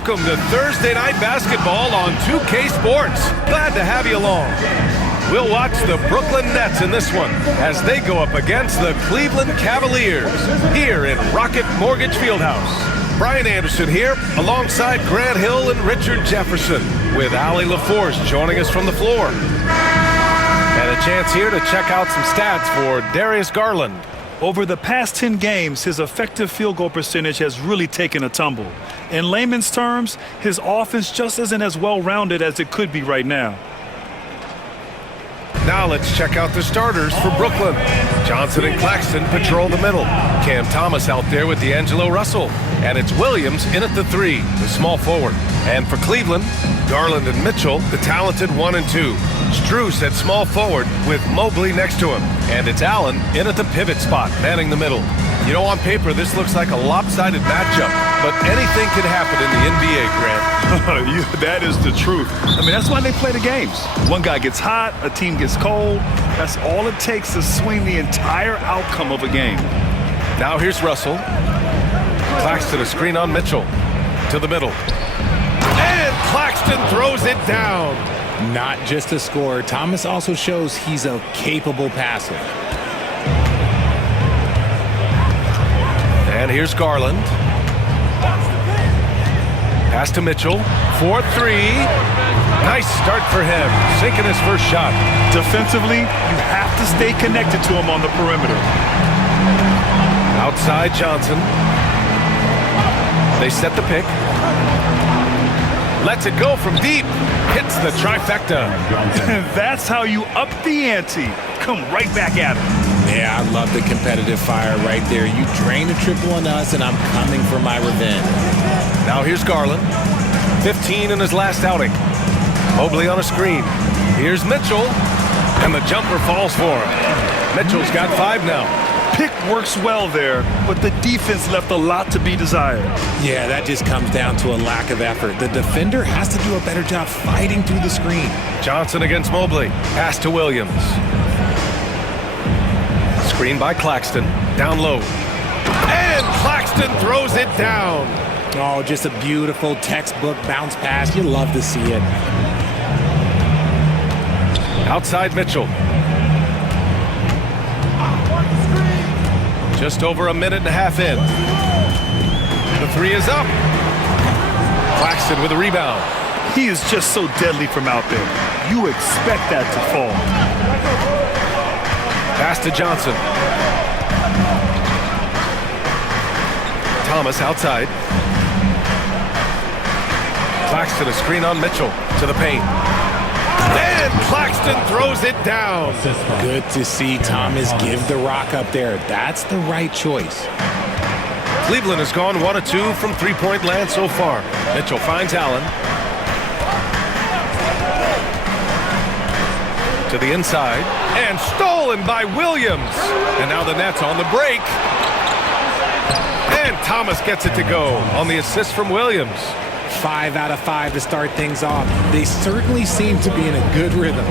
Welcome to Thursday Night Basketball on 2K Sports. Glad to have you along. We'll watch the Brooklyn Nets in this one as they go up against the Cleveland Cavaliers here in Rocket Mortgage Fieldhouse. Brian Anderson here alongside Grant Hill and Richard Jefferson with Allie LaForce joining us from the floor. And a chance here to check out some stats for Darius Garland. Over the past 10 games, his effective field goal percentage has really taken a tumble. In layman's terms, his offense just isn't as well-rounded as it could be right now. Now let's check out the starters for Brooklyn. Johnson and Claxton patrol the middle. Cam Thomas out there with D'Angelo Russell. And it's Williams in at the 3, the small forward. And for Cleveland, Garland and Mitchell, the talented 1 and 2. Strus at small forward with Mobley next to him. And it's Allen in at the pivot spot, manning the middle. You know, on paper, this looks like a lopsided matchup, but anything can happen in the NBA, Grant. That is the truth. I mean, that's why they play the games. One guy gets hot, a team gets cold. That's all it takes to swing the entire outcome of a game. Now here's Russell. Claxton a screen on Mitchell. To the middle. And Claxton throws it down. Not just a scorer, Thomas also shows he's a capable passer. And here's Garland. Pass to Mitchell. 4-3. Nice start for him. Sinking his first shot. Defensively, you have to stay connected to him on the perimeter. Outside Johnson. They set the pick. Lets it go from deep. Hits the trifecta. That's how you up the ante. Come right back at him. Yeah, I love the competitive fire right there. You drain a triple on us, and I'm coming for my revenge. Now here's Garland. 15 in his last outing. Mobley on a screen. Here's Mitchell. And the jumper falls for him. Mitchell's got 5 now. Pick works well there, but the defense left a lot to be desired. Yeah, that just comes down to a lack of effort. The defender has to do a better job fighting through the screen. Johnson against Mobley. Pass to Williams. Screen by Claxton. Down low. And Claxton throws it down. Oh, just a beautiful textbook bounce pass. You love to see it. Outside Mitchell. Just over a minute and a half in. The 3 is up. Claxton with a rebound. He is just so deadly from out there. You expect that to fall. Pass to Johnson. Thomas outside. Claxton a screen on Mitchell to the paint. And Claxton throws it down. Good to see Thomas give the rock up there. That's the right choice. Cleveland has gone 1 of 2 from three-point land so far. Mitchell finds Allen. To the inside. And stolen by Williams. And now the Nets on the break. And Thomas gets it to go on the assist from Williams. 5 out of 5 to start things off. They certainly seem to be in a good rhythm.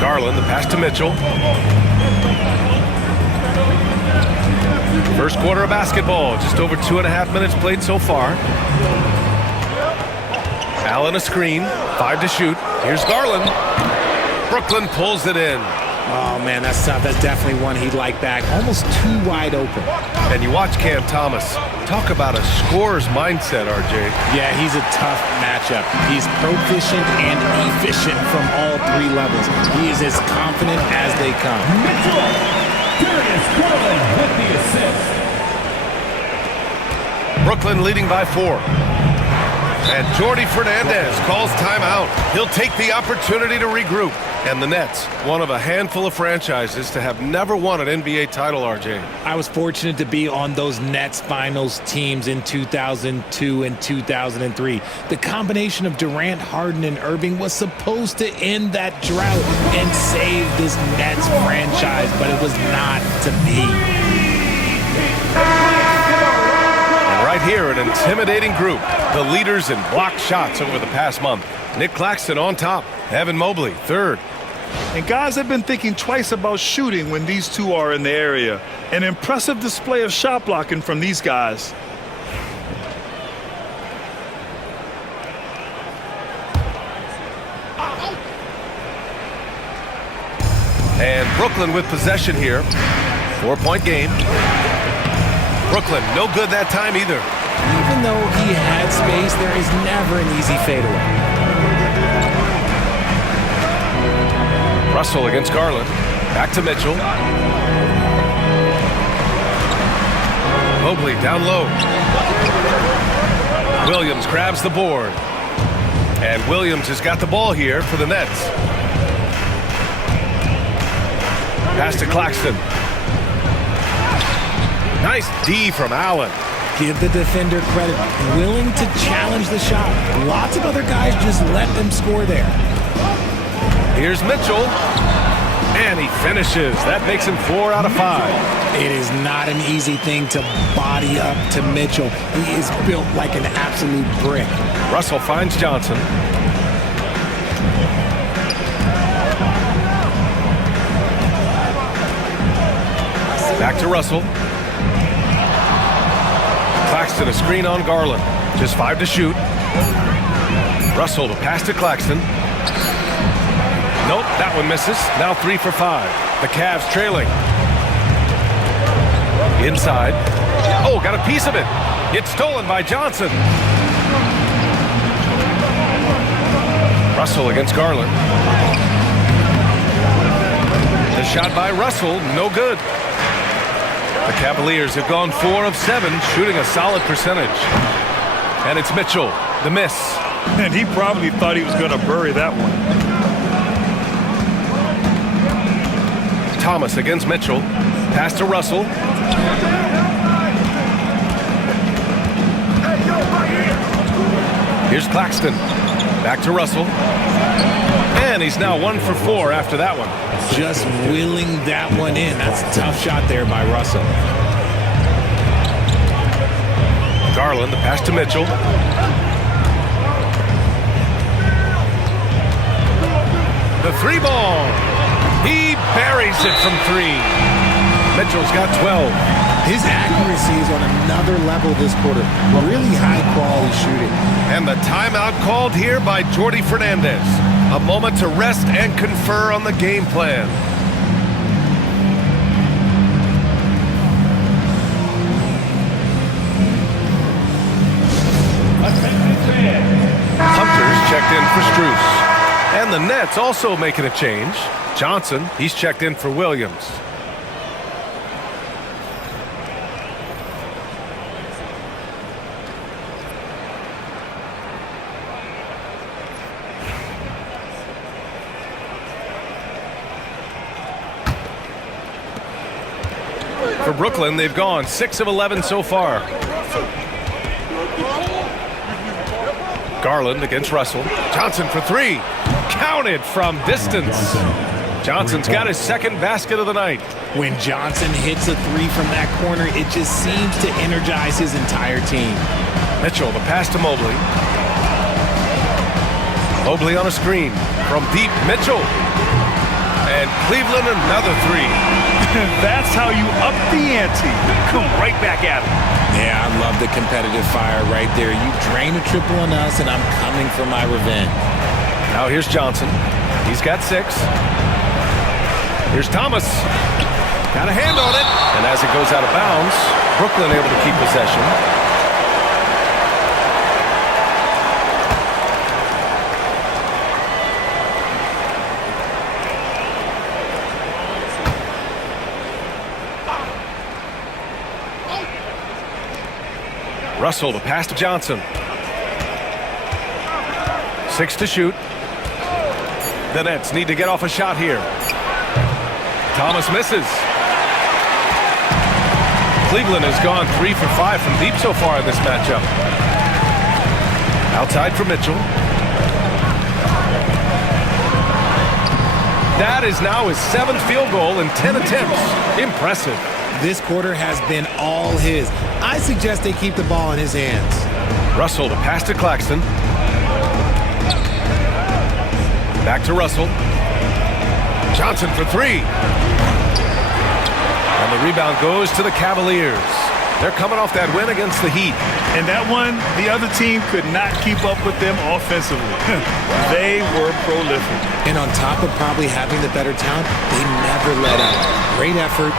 Garland, the pass to Mitchell. First quarter of basketball, just over 2.5 minutes played so far. Allen a screen, 5 to shoot. Here's Garland. Brooklyn pulls it in. Oh, man, that's tough. That's definitely one he'd like back. Almost too wide open. And you watch Cam Thomas. Talk about a scorer's mindset, RJ. Yeah, he's a tough matchup. He's proficient and efficient from all 3 levels. He is as confident as they come. Mitchell, Darius Garland with the assist. Brooklyn leading by 4. And Jordi Fernandez calls timeout. He'll take the opportunity to regroup. And the Nets, one of a handful of franchises to have never won an NBA title, RJ. I was fortunate to be on those Nets finals teams in 2002 and 2003. The combination of Durant, Harden, and Irving was supposed to end that drought and save this Nets franchise, but it was not to be. And right here, an intimidating group. The leaders in blocked shots over the past month. Nick Claxton on top. Evan Mobley, 3rd. And guys have been thinking twice about shooting when these two are in the area. An impressive display of shot blocking from these guys. And Brooklyn with possession here. 4-point game. Brooklyn, no good that time either. Even though he had space, there is never an easy fadeaway. Russell against Garland. Back to Mitchell. Mobley down low. Williams grabs the board. And Williams has got the ball here for the Nets. Pass to Claxton. Nice D from Allen. Give the defender credit. Willing to challenge the shot. Lots of other guys just let them score there. Here's Mitchell. And he finishes. That makes him 4 out of 5. It is not an easy thing to body up to Mitchell. He is built like an absolute brick. Russell finds Johnson. Back to Russell. Claxton, a screen on Garland. Just 5 to shoot. Russell, the pass to Claxton. Nope, that one misses. Now 3 for 5. The Cavs trailing. Inside. Oh, got a piece of it. It's stolen by Johnson. Russell against Garland. The shot by Russell, no good. The Cavaliers have gone 4 of 7, shooting a solid percentage. And it's Mitchell, the miss. And he probably thought he was going to bury that one. Thomas against Mitchell. Pass to Russell. Here's Claxton. Back to Russell. And he's now 1 for 4 after that one. Just willing that one in. That's a tough shot there by Russell. Garland, the pass to Mitchell. The 3 ball. He buries it from 3. Mitchell's got 12. His accuracy is on another level this quarter. Really high quality shooting. And the timeout called here by Jordi Fernandez. A moment to rest and confer on the game plan. Hunter's checked in for Strus. And the Nets also making a change. Johnson, he's checked in for Williams. For Brooklyn, they've gone 6 of 11 so far. Garland against Russell. Johnson for 3. Counted from distance. Johnson's got his second basket of the night. When Johnson hits a 3 from that corner, it just seems to energize his entire team. Mitchell, the pass to Mobley. Mobley on a screen. From deep, Mitchell. And Cleveland, another 3. That's how you up the ante. Come right back at him. Yeah, I love the competitive fire right there. You drain a triple on us, and I'm coming for my revenge. Now here's Johnson. He's got 6. Here's Thomas. Got a hand on it. And as it goes out of bounds, Brooklyn able to keep possession. Russell, the pass to Johnson. 6 to shoot. The Nets need to get off a shot here. Thomas misses. Cleveland has gone 3 for 5 from deep so far in this matchup. Outside for Mitchell. That is now his 7th field goal in 10 attempts. Impressive. This quarter has been all his. I suggest they keep the ball in his hands. Russell, the pass to Claxton. Back to Russell. Johnson for 3. And the rebound goes to the Cavaliers. They're coming off that win against the Heat. And that one, the other team could not keep up with them offensively. They were prolific. And on top of probably having the better talent, they never let up. Great effort,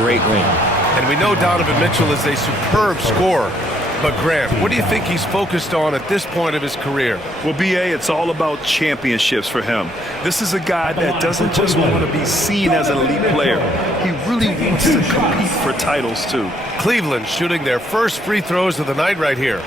great win. And we know Donovan Mitchell is a superb scorer. But Grant, what do you think he's focused on at this point of his career? Well, B.A., it's all about championships for him. This is a guy that doesn't just want to be seen as an elite player. He really wants to compete for titles, too. Cleveland shooting their first free throws of the night right here.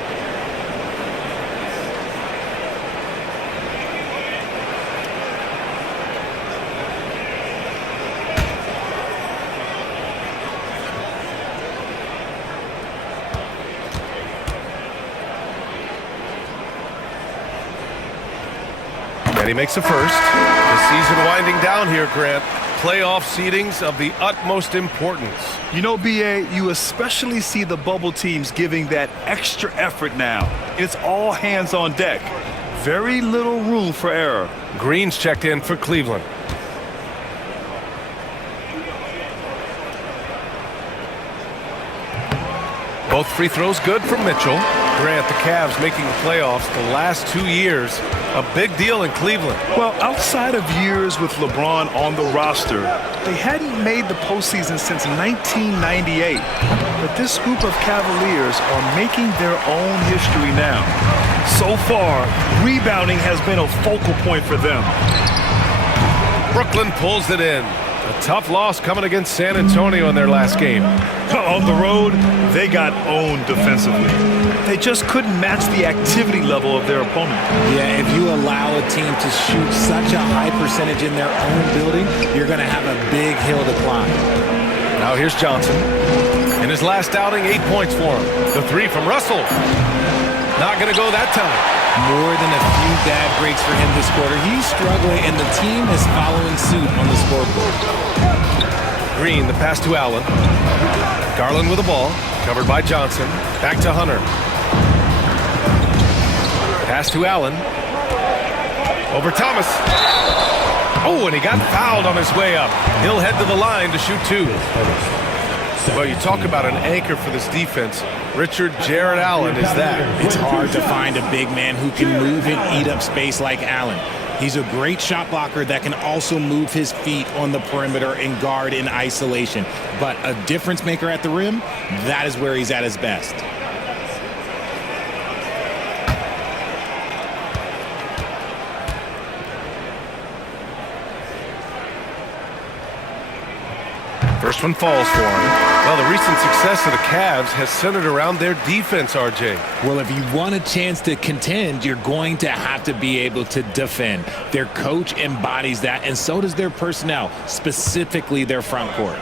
And he makes the first. The season winding down here, Grant. Playoff seedings of the utmost importance. You know, B.A., you especially see the bubble teams giving that extra effort now. It's all hands on deck. Very little room for error. Green's checked in for Cleveland. Both free throws good from Mitchell. Grant, the Cavs making the playoffs the last 2 years. A big deal in Cleveland. Well, outside of years with LeBron on the roster, they hadn't made the postseason since 1998. But this group of Cavaliers are making their own history now. So far, rebounding has been a focal point for them. Brooklyn pulls it in. A tough loss coming against San Antonio in their last game. On the road, they got owned defensively. They just couldn't match the activity level of their opponent. Yeah, if you allow a team to shoot such a high percentage in their own building, you're going to have a big hill to climb. Now here's Johnson. In his last outing, 8 points for him. The three from Russell. Not going to go that time. More than a few bad breaks for him this quarter. He's struggling, and the team is following suit on the scoreboard. Green, the pass to Allen. Garland with the ball, covered by Johnson. Back to Hunter. Pass to Allen. Over Thomas. Oh, and he got fouled on his way up. He'll head to the line to shoot two. Well, you talk about an anchor for this defense. Richard Jared Allen is that. It's hard to find a big man who can move and eat up space like Allen. He's a great shot blocker that can also move his feet on the perimeter and guard in isolation. But a difference maker at the rim, that is where he's at his best. First one falls for him. Well, the recent success of the Cavs has centered around their defense, RJ. Well, if you want a chance to contend, you're going to have to be able to defend. Their coach embodies that, and so does their personnel, specifically their front court.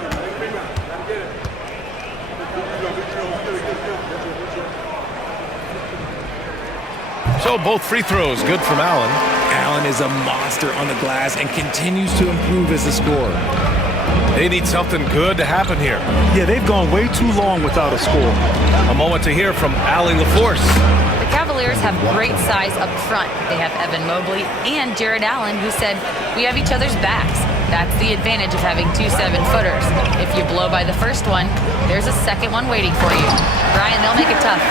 So both free throws good from Allen. Allen is a monster on the glass and continues to improve as a scorer. They need something good to happen here. Yeah, they've gone way too long without a score. A moment to hear from Allie LaForce. The Cavaliers have great size up front. They have Evan Mobley and Jared Allen, who said, "We have each other's backs." That's the advantage of having two 7-footers. If you blow by the first one, there's a second one waiting for you. Brian, they'll make it tough.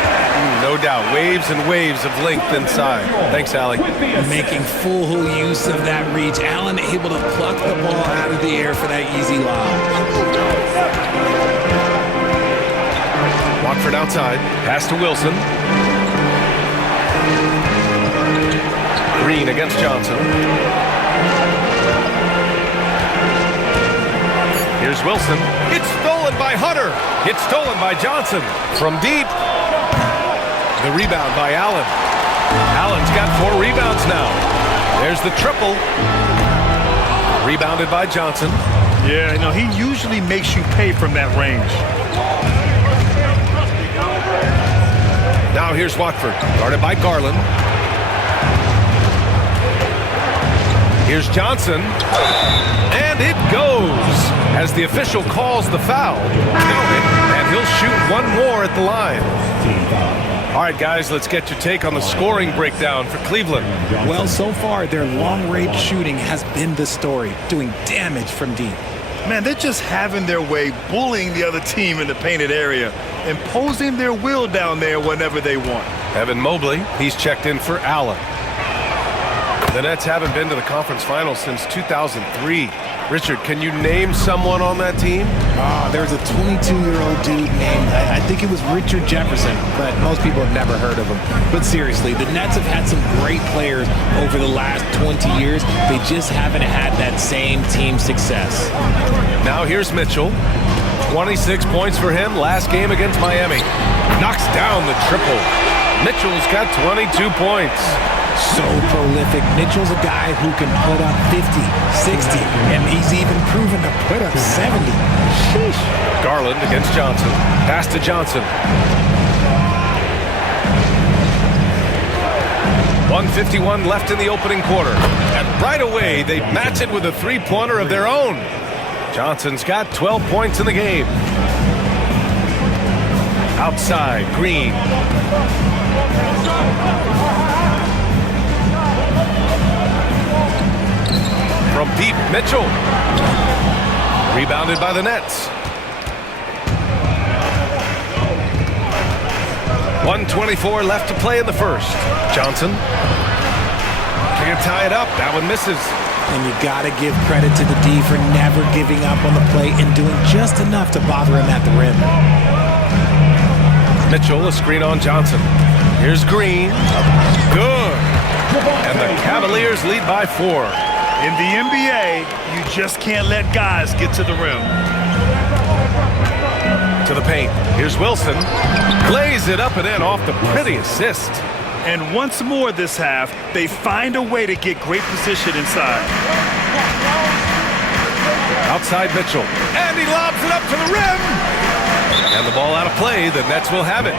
No doubt. Waves and waves of length inside. Thanks, Allie. Making full use of that reach. Allen able to pluck the ball out of the air for that easy lob. Watford outside. Pass to Wilson. Green against Johnson. Here's Wilson. It's stolen by Hunter. It's stolen by Johnson. From deep. The rebound by Allen. Allen's got 4 rebounds now. There's the triple. Rebounded by Johnson. Yeah, you know, he usually makes you pay from that range. Now here's Watford. Guarded by Garland. Here's Johnson. And it goes as the official calls the foul. And he'll shoot one more at the line. All right, guys, let's get your take on the scoring breakdown for Cleveland. Well, so far, their long-range shooting has been the story, doing damage from deep. Man, they're just having their way, bullying the other team in the painted area, imposing their will down there whenever they want. Evan Mobley, he's checked in for Allen. The Nets haven't been to the conference finals since 2003. Richard, can you name someone on that team? There's a 22-year-old dude named, I think it was Richard Jefferson, but most people have never heard of him. But seriously, the Nets have had some great players over the last 20 years. They just haven't had that same team success. Now here's Mitchell. 26 points for him last game against Miami. Knocks down the triple. Mitchell's got 22 points. So prolific. Mitchell's a guy who can put up 50, 60, and he's even proven to put up 70. Sheesh. Garland against Johnson. Pass to Johnson. 1:51 left in the opening quarter. And right away, they match it with a three-pointer of their own. Johnson's got 12 points in the game. Outside, Green. From deep, Mitchell. Rebounded by the Nets. 1:24 left to play in the first. Johnson. Can't tie it up. That one misses. And you got to give credit to the D for never giving up on the play and doing just enough to bother him at the rim. Mitchell, a screen on Johnson. Here's Green. Good. And the Cavaliers lead by 4. In the NBA, you just can't let guys get to the rim. To the paint. Here's Wilson. Lays it up and in off the pretty assist. And once more this half, they find a way to get great position inside. Outside Mitchell. And he lobs it up to the rim. And the ball out of play. The Nets will have it.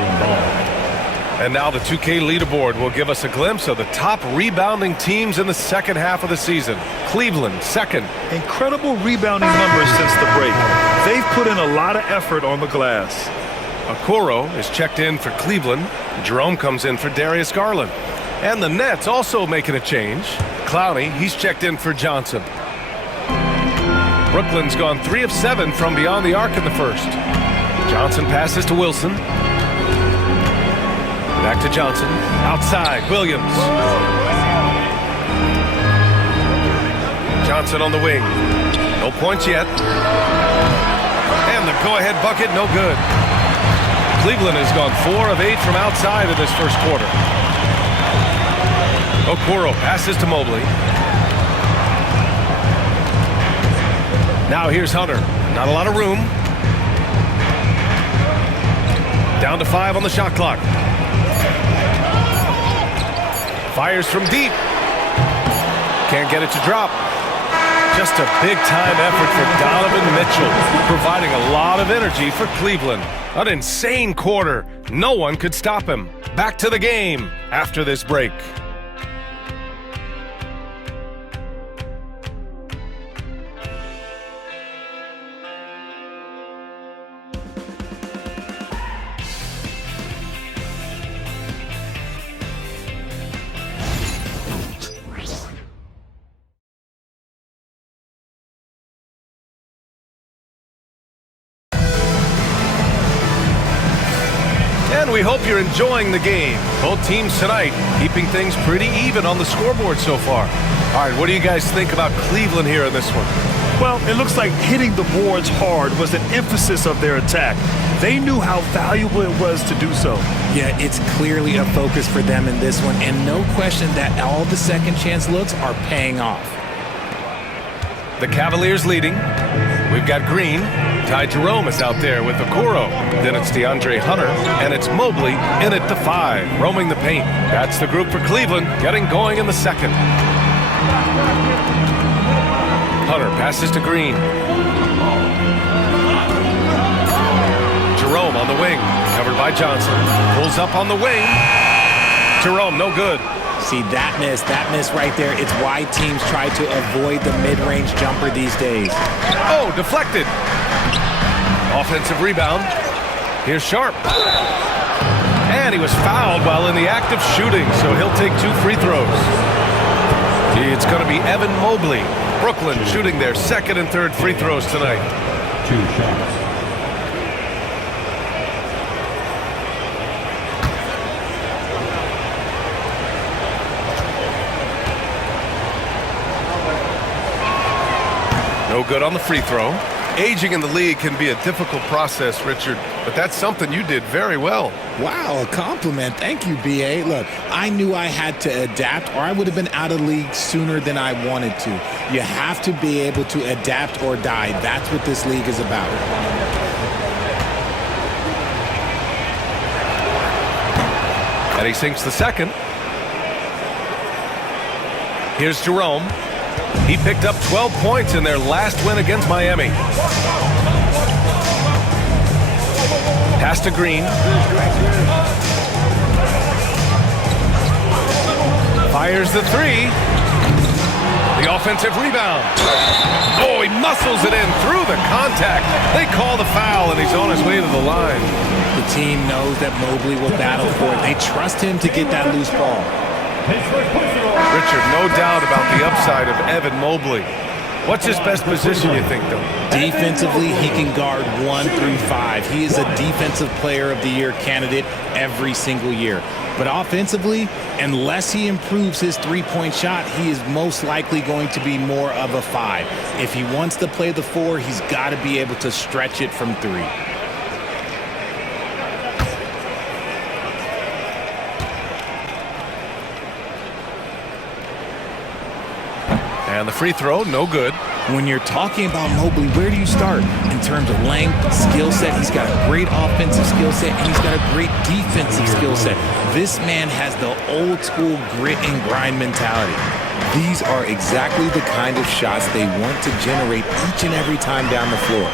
And now the 2K leaderboard will give us a glimpse of the top rebounding teams in the second half of the season. Cleveland, second. Incredible rebounding numbers since the break. They've put in a lot of effort on the glass. Okoro is checked in for Cleveland. Jerome comes in for Darius Garland. And the Nets also making a change. Clowney, he's checked in for Johnson. Brooklyn's gone 3 of 7 from beyond the arc in the first. Johnson passes to Wilson. Back to Johnson. Outside, Williams. Johnson on the wing. No points yet. And the go-ahead bucket, no good. Cleveland has gone 4 of 8 from outside in this first quarter. Okoro passes to Mobley. Now here's Hunter. Not a lot of room. Down to 5 on the shot clock. Fires from deep. Can't get it to drop. Just a big-time effort for Donovan Mitchell, providing a lot of energy for Cleveland. An insane quarter. No one could stop him. Back to the game after this break. And we hope you're enjoying the game. Both teams tonight keeping things pretty even on the scoreboard so far. All right, what do you guys think about Cleveland here in this one? Well, it looks like hitting the boards hard was an emphasis of their attack. They knew how valuable it was to do so. Yeah, it's clearly a focus for them in this one, and no question that all the second chance looks are paying off. The Cavaliers leading. We've got Green. Ty Jerome is out there with Okoro. Then it's DeAndre Hunter, and it's Mobley in at the 5, roaming the paint. That's the group for Cleveland, getting going in the second. Hunter passes to Green. Jerome on the wing, covered by Johnson. Pulls up on the wing. Jerome, no good. See, that miss right there, it's why teams try to avoid the mid-range jumper these days. Oh, deflected. Offensive rebound. Here's Sharp. And he was fouled while in the act of shooting, so he'll take 2 free throws. It's going to be Evan Mobley Brooklyn shooting their second and third free throws tonight. 2 shots. No good on the free throw. Aging in the league can be a difficult process, Richard, but that's something you did very well. Wow, a compliment. Thank you, B.A. Look, I knew I had to adapt or I would have been out of league sooner than I wanted to. You have to be able to adapt or die. That's what this league is about. And he sinks the second. Here's Jerome. He picked up 12 points in their last win against Miami. Pass to Green. Fires the three. The offensive rebound. Oh, he muscles it in through the contact. They call the foul, and he's on his way to the line. The team knows that Mobley will battle for it. They trust him to get that loose ball. Richard, no doubt about the upside of Evan Mobley. What's his best position, you think, though? Defensively, he can guard 1 through 5. He is a Defensive Player of the Year candidate every single year. But offensively, unless he improves his three-point shot, he is most likely going to be more of a 5. If he wants to play the 4, he's got to be able to stretch it from 3. And the free throw, no good. When you're talking about Mobley, where do you start? In terms of length, skill set, he's got a great offensive skill set, and he's got a great defensive skill set. This man has the old school grit and grind mentality. These are exactly the kind of shots they want to generate each and every time down the floor.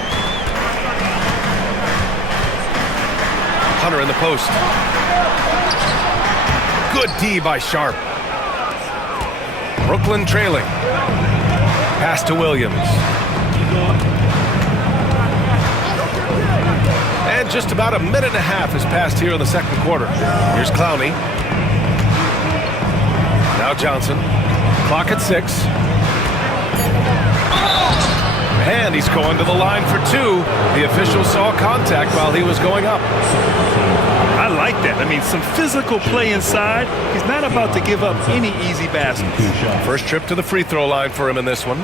Hunter in the post. Good D by Sharp. Brooklyn trailing. Pass to Williams. And just about a minute and a half has passed here in the second quarter. Here's Clowney. Now Johnson. Clock at 6. And he's going to the line for 2. The official saw contact while he was going up. I like that. I mean, some physical play inside. He's not about to give up any easy baskets. First trip to the free throw line for him in this one.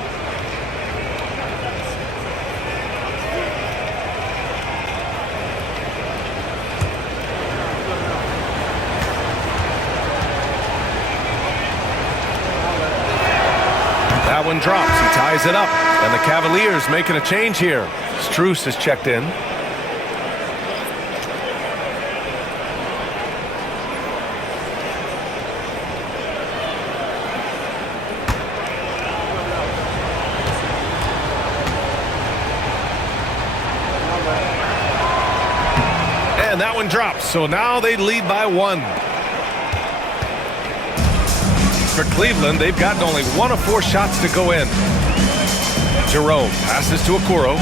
That one drops. He ties it up. And the Cavaliers making a change here. Strus has checked in. And that one drops. So now they lead by 1. For Cleveland, they've gotten only 1 of 4 shots to go in. Jerome passes to Okoro.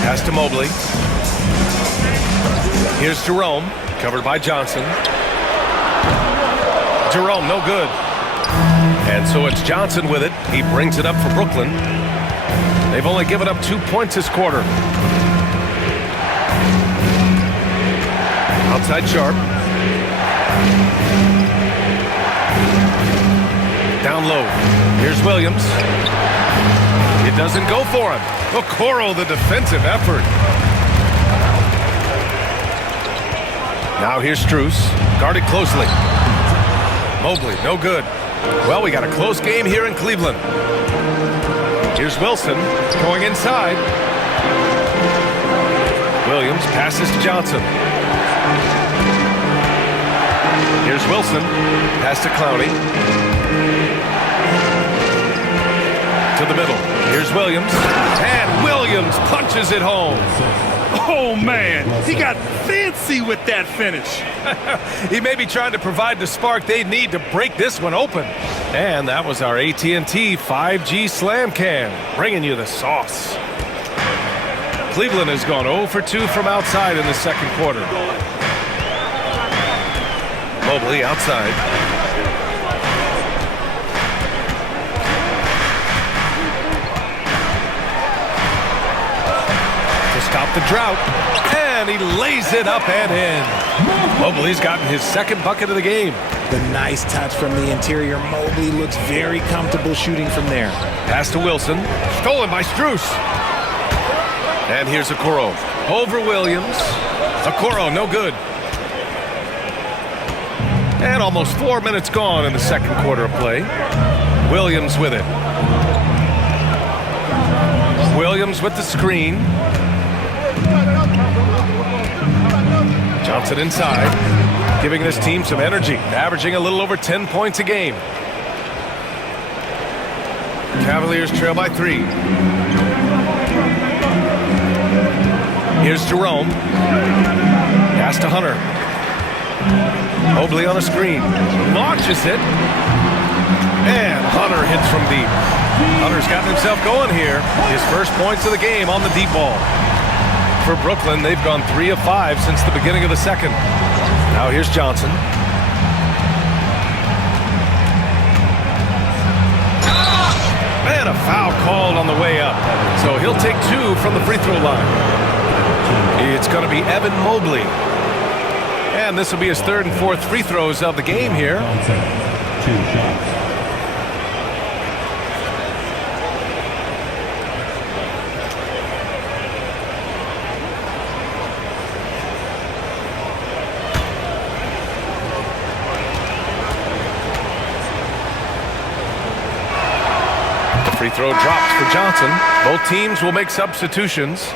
Pass to Mobley. Here's Jerome, covered by Johnson. Jerome, no good. And so it's Johnson with it. He brings it up for Brooklyn. They've only given up 2 points this quarter. Outside Sharp. Down low. Here's Williams. It doesn't go for him. Okoro, the defensive effort. Now here's Strus. Guarded closely. Mobley, no good. Well, we got a close game here in Cleveland. Here's Wilson going inside. Williams passes to Johnson. Here's Wilson. Pass to Clowney. To the middle. Here's Williams. And Williams punches it home. Oh, man. He got fancy with that finish. He may be trying to provide the spark they need to break this one open. And that was our AT&T 5G Slam Cam, bringing you the sauce. Cleveland has gone 0 for 2 from outside in the second quarter. Mobley outside. stop the drought. And he lays it up and in. Mobley's gotten his second bucket of the game. The nice touch from the interior. Mobley looks very comfortable shooting from there. Pass to Wilson. Stolen by Strus. And here's Okoro. Over Williams. Okoro, no good. And almost 4 minutes gone in the second quarter of play. Williams with it. Williams with the screen. Johnson inside, giving this team some energy, averaging a little over 10 points a game. Cavaliers trail by 3. Here's Jerome. Pass to Hunter. Mobley on a screen. Launches it. And Hunter hits from deep. Hunter's gotten himself going here. His first points of the game on the deep ball. For Brooklyn, they've gone 3 of 5 since the beginning of the second. Now here's Johnson. And a foul called on the way up. So he'll take 2 from the free throw line. It's going to be Evan Mobley. And this will be his 3rd and 4th free throws of the game here. 2 shots. Free throw dropped for Johnson. Both teams will make substitutions.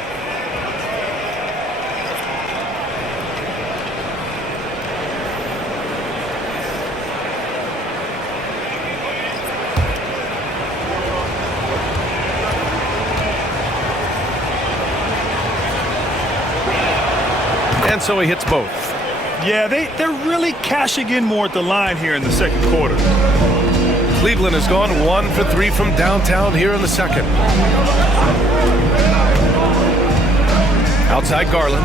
And so he hits both. Yeah, they're really cashing in more at the line here in the second quarter. Cleveland has gone 1 for 3 from downtown here in the second. Outside Garland.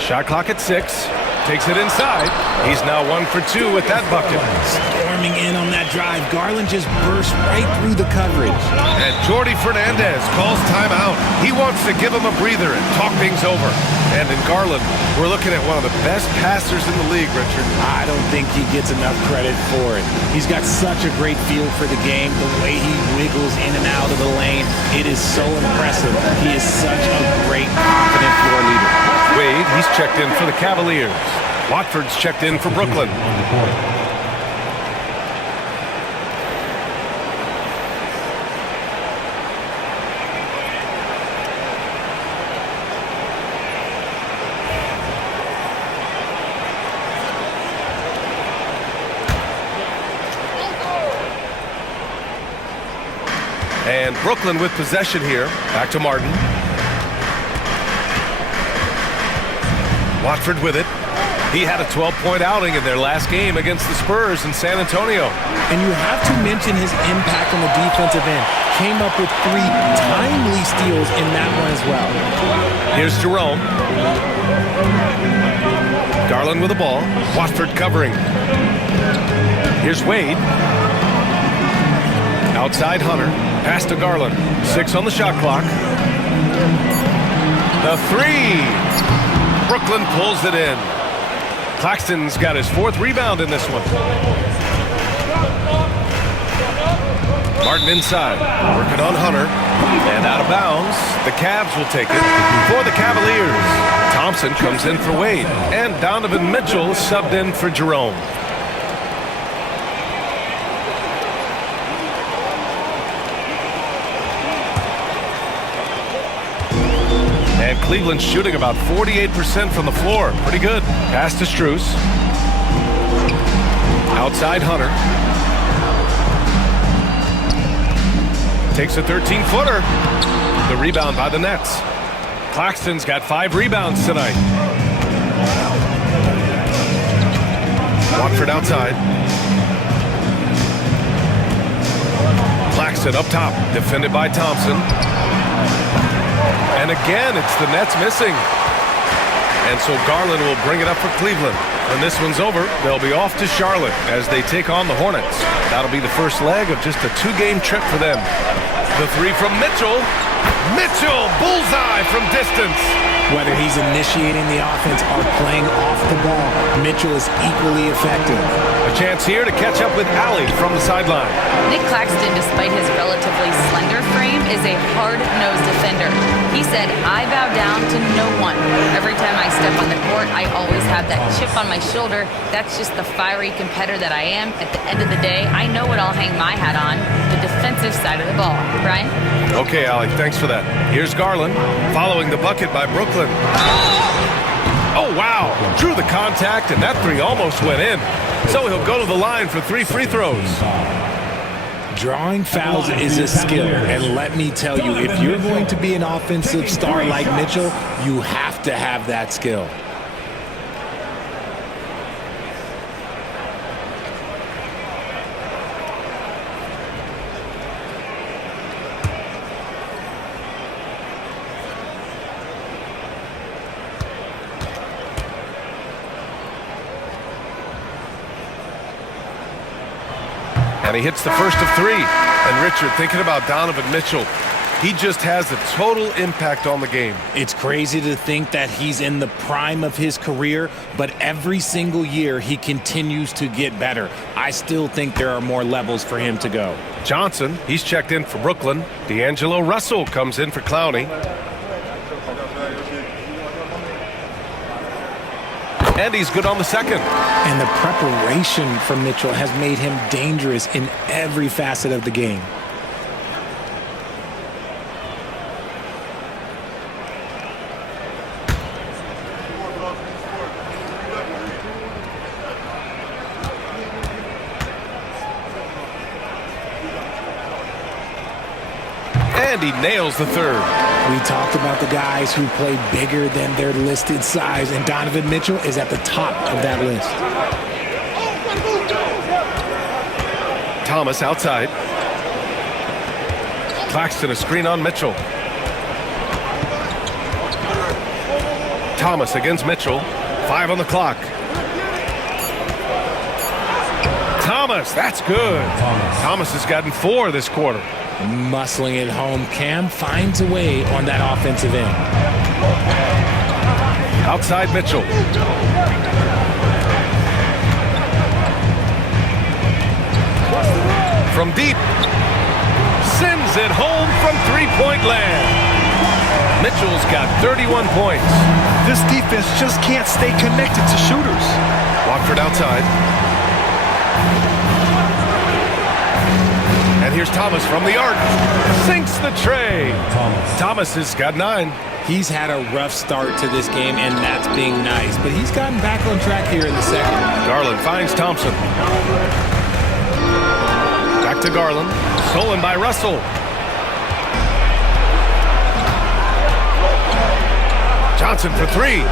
Shot clock at 6. Takes it inside. He's now 1 for 2 with that bucket. Storming in on that drive. Garland just burst right through the coverage. And Jordi Fernandez calls timeout. He wants to give him a breather and talk things over. And in Garland, we're looking at one of the best passers in the league, Richard. I don't think he gets enough credit for it. He's got such a great feel for the game. The way he wiggles in and out of the lane, it is so impressive. He is such a great, confident floor leader. Wade, he's checked in for the Cavaliers. Watford's checked in for Brooklyn. And Brooklyn with possession here. Back to Martin. Watford with it. He had a 12-point outing in their last game against the Spurs in San Antonio. And you have to mention his impact on the defensive end. Came up with 3 timely steals in that one as well. Here's Jerome. Garland with the ball. Watford covering. Here's Wade. Outside Hunter. Pass to Garland. 6 on the shot clock. The 3. Brooklyn pulls it in. Claxton's got his 4th rebound in this one. Martin inside, working on Hunter, and out of bounds. The Cavs will take it for the Cavaliers. Thompson comes in for Wade, and Donovan Mitchell subbed in for Jerome. And Cleveland's shooting about 48% from the floor. Pretty good. Pass to Strus. Outside Hunter. Takes a 13-footer. The rebound by the Nets. Claxton's got 5 rebounds tonight. Watford outside. Claxton up top. Defended by Thompson. And again, it's the Nets missing. And so Garland will bring it up for Cleveland. When this one's over, they'll be off to Charlotte as they take on the Hornets. That'll be the first leg of just a 2-game trip for them. The three from Mitchell. Mitchell, bullseye from distance. Whether he's initiating the offense or playing off the ball, Mitchell is equally effective. A chance here to catch up with Allie from the sideline. Nick Claxton, despite his relatively slender frame, is a hard-nosed defender. He said, "I bow down to no one. Every time I step on the court, I always have that chip on my shoulder. That's just the fiery competitor that I am. At the end of the day, I know what I'll hang my hat on, the defensive side of the ball." Brian? Okay, Allie, thanks for that. Here's Garland, following the bucket by Brooklyn. Oh, wow. Drew the contact, and that three almost went in. So he'll go to the line for 3 free throws. Drawing fouls is a skill, and let me tell you, if you're going to be an offensive star like Mitchell, you have to have that skill. And he hits the first of 3. And Richard, thinking about Donovan Mitchell, he just has a total impact on the game. It's crazy to think that he's in the prime of his career, but every single year he continues to get better. I still think there are more levels for him to go. Johnson, he's checked in for Brooklyn. D'Angelo Russell comes in for Clowney. And he's good on the second. And the preparation from Mitchell has made him dangerous in every facet of the game. And he nails the third. We talked about the guys who play bigger than their listed size, and Donovan Mitchell is at the top of that list. Thomas outside. Claxton a screen on Mitchell. Thomas against Mitchell. 5 on the clock. Thomas, that's good. Thomas has gotten 4 this quarter. Muscling it home, Cam finds a way on that offensive end. Outside Mitchell. From deep. Sends it home from 3-point land. Mitchell's got 31 points. This defense just can't stay connected to shooters. Watford outside. And here's Thomas from the arc. Sinks the tray. Thomas has got 9. He's had a rough start to this game, and that's being nice. But he's gotten back on track here in the second. Garland finds Thompson. Back to Garland. Stolen by Russell. Johnson for 3.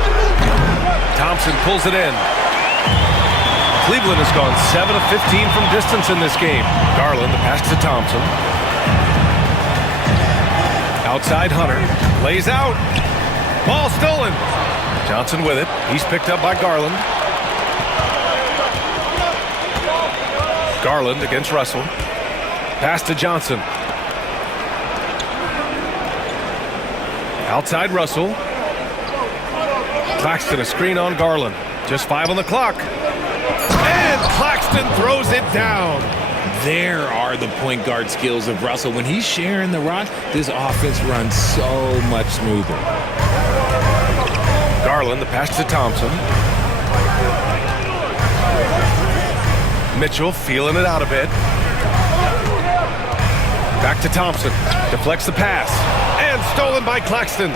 Thompson pulls it in. Cleveland has gone 7 of 15 from distance in this game. Garland, the pass to Thompson. Outside Hunter. Lays out. Ball stolen. Johnson with it. He's picked up by Garland. Garland against Russell. Pass to Johnson. Outside Russell. Claxton a screen on Garland. Just 5 on the clock. And Claxton throws it down. There are the point guard skills of Russell. When he's sharing the rock, this offense runs so much smoother. Garland, the pass to Thompson. Mitchell feeling it out a bit. Back to Thompson. Deflects the pass. And stolen by Claxton.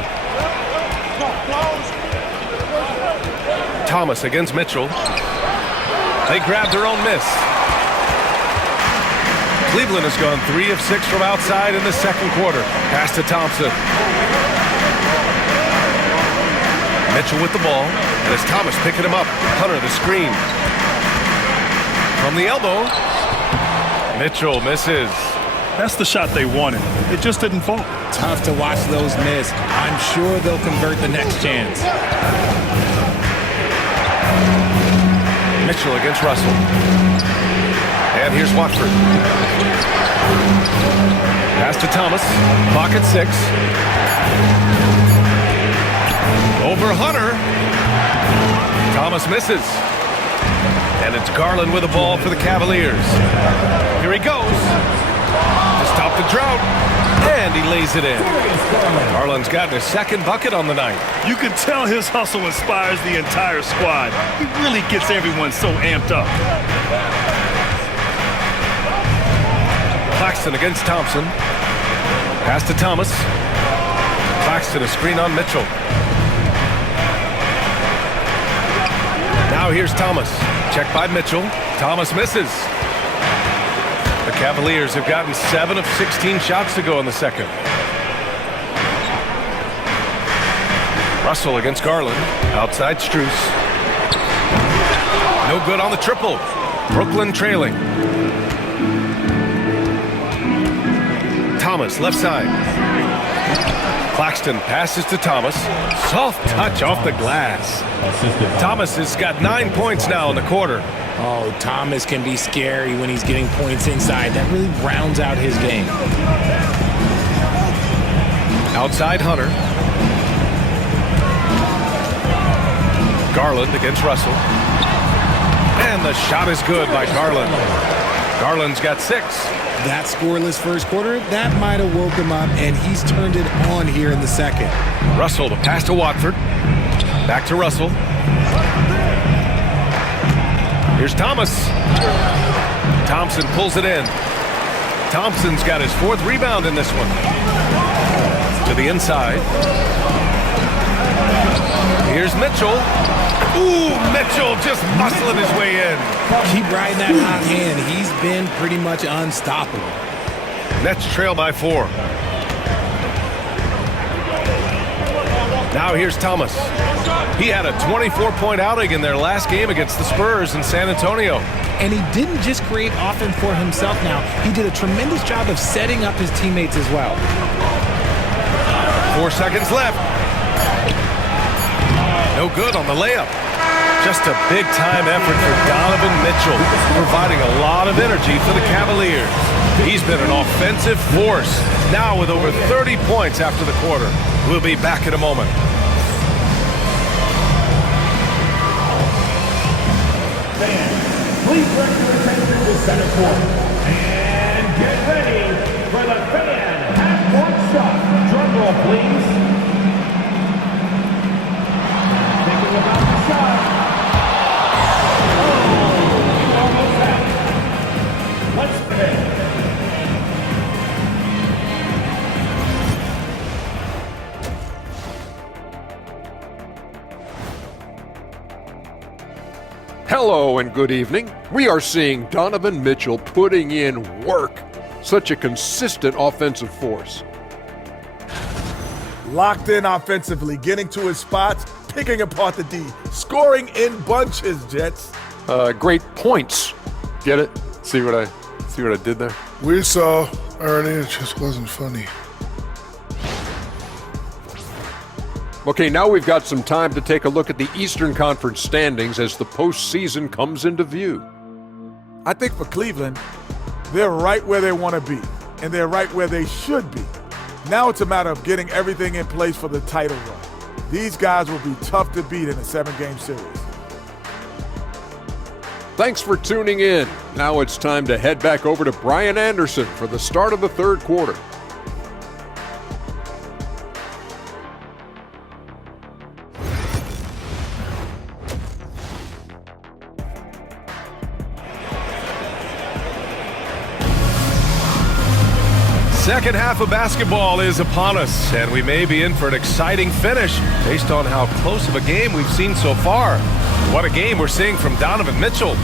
Thomas against Mitchell. They grab their own miss. Cleveland has gone 3 of 6 from outside in the second quarter. Pass to Thompson. Mitchell with the ball. And it's Thomas picking him up. Hunter the screen. From the elbow. Mitchell misses. That's the shot they wanted. It just didn't fall. Tough to watch those miss. I'm sure they'll convert the next chance. Mitchell against Russell. And here's Watford. Pass to Thomas. Clock at 6. Over Hunter. Thomas misses. And it's Garland with the ball for the Cavaliers. Here he goes. To stop the drought. And he lays it in. Garland's gotten his second bucket on the night. You can tell his hustle inspires the entire squad. He really gets everyone so amped up. Claxton against Thompson. Pass to Thomas. Claxton a screen on Mitchell. Now here's Thomas. Checked by Mitchell. Thomas misses. The Cavaliers have gotten 7 of 16 shots to go in the second. Russell against Garland. Outside Strus. No good on the triple. Brooklyn trailing. Thomas left side. Claxton passes to Thomas. Soft touch off the glass. Thomas has got 9 points now in the quarter. Oh, Thomas can be scary when he's getting points inside. That really rounds out his game. Outside Hunter. Garland against Russell. And the shot is good by Garland. Garland's got 6. That scoreless first quarter, that might have woke him up, and he's turned it on here in the second. Russell, the pass to Watford. Back to Russell. Here's Thomas. Thompson pulls it in. Thompson's got his 4th rebound in this one. To the inside. Here's Mitchell. Ooh, Mitchell just muscling his way in. Keep riding that hot hand. He's been pretty much unstoppable. Nets trail by 4. Now here's Thomas. He had a 24-point outing in their last game against the Spurs in San Antonio. And he didn't just create offense for himself now. He did a tremendous job of setting up his teammates as well. 4 seconds left. No good on the layup. Just a big-time effort for Donovan Mitchell, providing a lot of energy for the Cavaliers. He's been an offensive force, now with over 30 points after the quarter. We'll be back in a moment. Fans, please direct your attention to center court. And get ready for the fan half-court shot. Drum roll, please. Thinking about the shot. Hello and good evening. We are seeing Donovan Mitchell putting in work. Such a consistent offensive force. Locked in offensively, getting to his spots, picking apart the D, scoring in bunches, Jets. Great points. Get it? See what I did there? We saw, Ernie, it just wasn't funny. Okay, now we've got some time to take a look at the Eastern Conference standings as the postseason comes into view. I think for Cleveland, they're right where they want to be, and they're right where they should be. Now it's a matter of getting everything in place for the title run. These guys will be tough to beat in a 7-game series. Thanks for tuning in. Now it's time to head back over to Brian Anderson for the start of the third quarter. Second half of basketball is upon us, and we may be in for an exciting finish based on how close of a game we've seen so far. What a game we're seeing from Donovan Mitchell.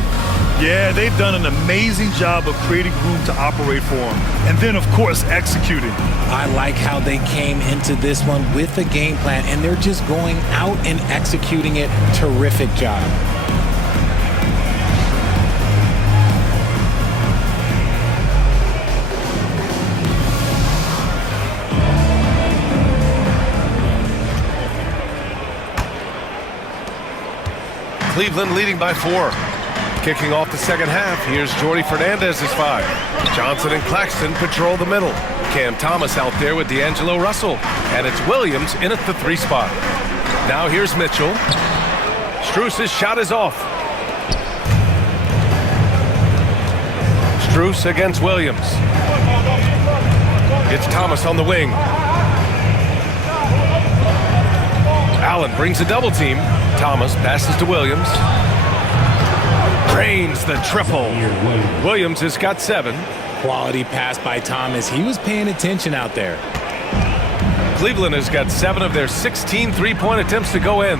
Yeah, they've done an amazing job of creating room to operate for him. And then, of course, executing. I like how they came into this one with a game plan, and they're just going out and executing it. Terrific job. Cleveland leading by 4. Kicking off the second half, here's Jordy Fernandez's 5. Johnson and Claxton patrol the middle. Cam Thomas out there with D'Angelo Russell. And it's Williams in at the 3 spot. Now here's Mitchell. Strus's shot is off. Strus against Williams. It's Thomas on the wing. Allen brings a double team. Thomas passes to Williams. Drains the triple. Williams has got 7. Quality pass by Thomas. He was paying attention out there. Cleveland has got 7 of their 16 three-point attempts to go in.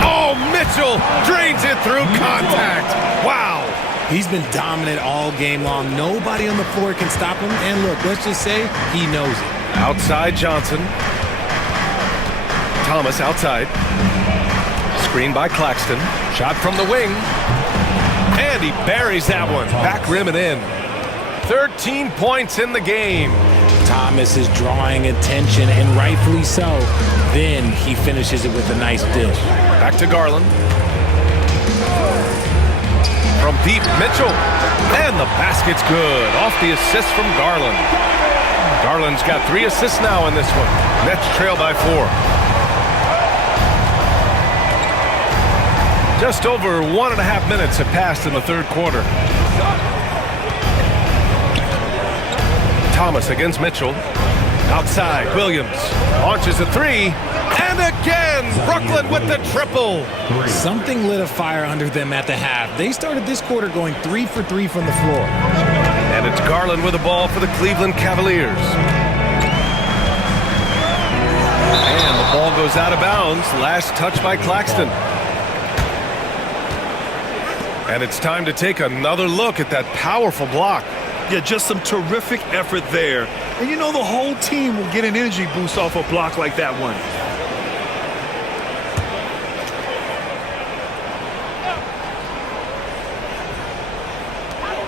Oh, Mitchell drains it through contact. Wow. He's been dominant all game long. Nobody on the floor can stop him. And look, let's just say he knows it. Outside Johnson. Thomas outside. Screen by Claxton. Shot from the wing. And he buries that one. Back rim and in. 13 points in the game. Thomas is drawing attention, and rightfully so. Then he finishes it with a nice dish. Back to Garland. From deep, Mitchell. And the basket's good. Off the assist from Garland. Garland's got 3 assists now in this one. Nets trail by 4. Just over 1.5 minutes have passed in the third quarter. Thomas against Mitchell. Outside, Williams launches a 3. And again, Brooklyn with the triple. Something lit a fire under them at the half. They started this quarter going 3 for 3 from the floor. And it's Garland with the ball for the Cleveland Cavaliers. And the ball goes out of bounds. Last touch by Claxton. And it's time to take another look at that powerful block. Yeah, just some terrific effort there. And you know the whole team will get an energy boost off a block like that one.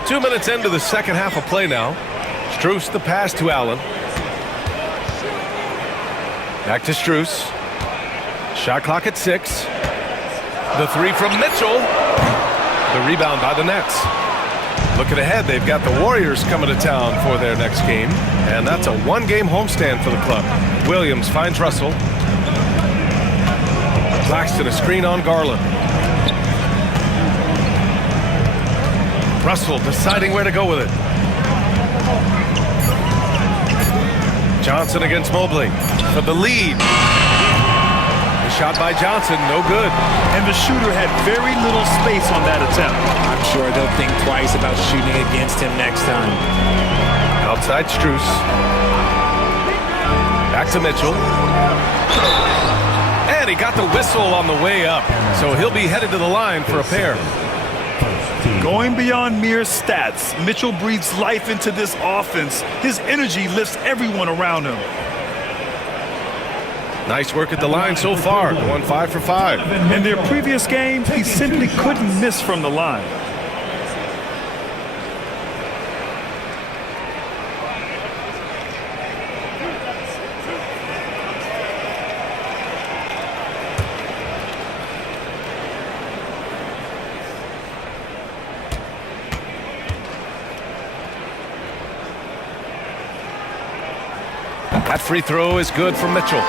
Two minutes into the second half of play now. Strus the pass to Allen. Back to Strus. Shot clock at 6. The 3 from Mitchell. The rebound by the Nets. Looking ahead, they've got the Warriors coming to town for their next game. And that's a 1-game homestand for the club. Williams finds Russell. Claxton a screen on Garland. Russell deciding where to go with it. Johnson against Mobley for the lead. The shot by Johnson, no good. And the shooter had very little space on that attempt. I'm sure they'll think twice about shooting against him next time. Outside Strus. Back to Mitchell. And he got the whistle on the way up. So he'll be headed to the line for a pair. Going beyond mere stats, Mitchell breathes life into this offense. His energy lifts everyone around him. Nice work at the line so far, going 5 for 5. In their previous game, he simply couldn't miss from the line. That free throw is good for Mitchell.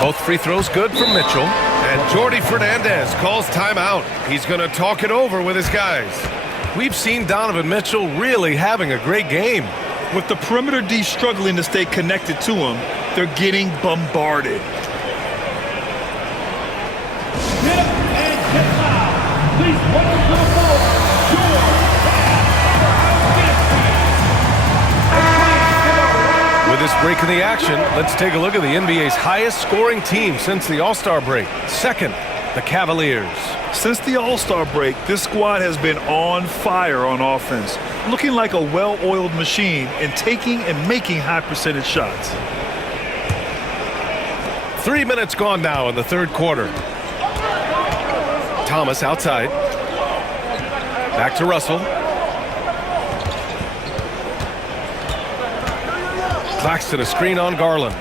Both free throws good for Mitchell. And Jordy Fernandez calls timeout. He's going to talk it over with his guys. We've seen Donovan Mitchell really having a great game. With the perimeter D struggling to stay connected to him, they're getting bombarded. Please welcome to the floor, With this break in the action, let's take a look at the NBA's highest scoring team since the All-Star break. Second, the Cavaliers. Since the All-Star break, this squad has been on fire on offense, looking like a well-oiled machine and taking and making high-percentage shots. 3 minutes gone now in the third quarter. Thomas outside. Back to Russell. Claxton a screen on Garland.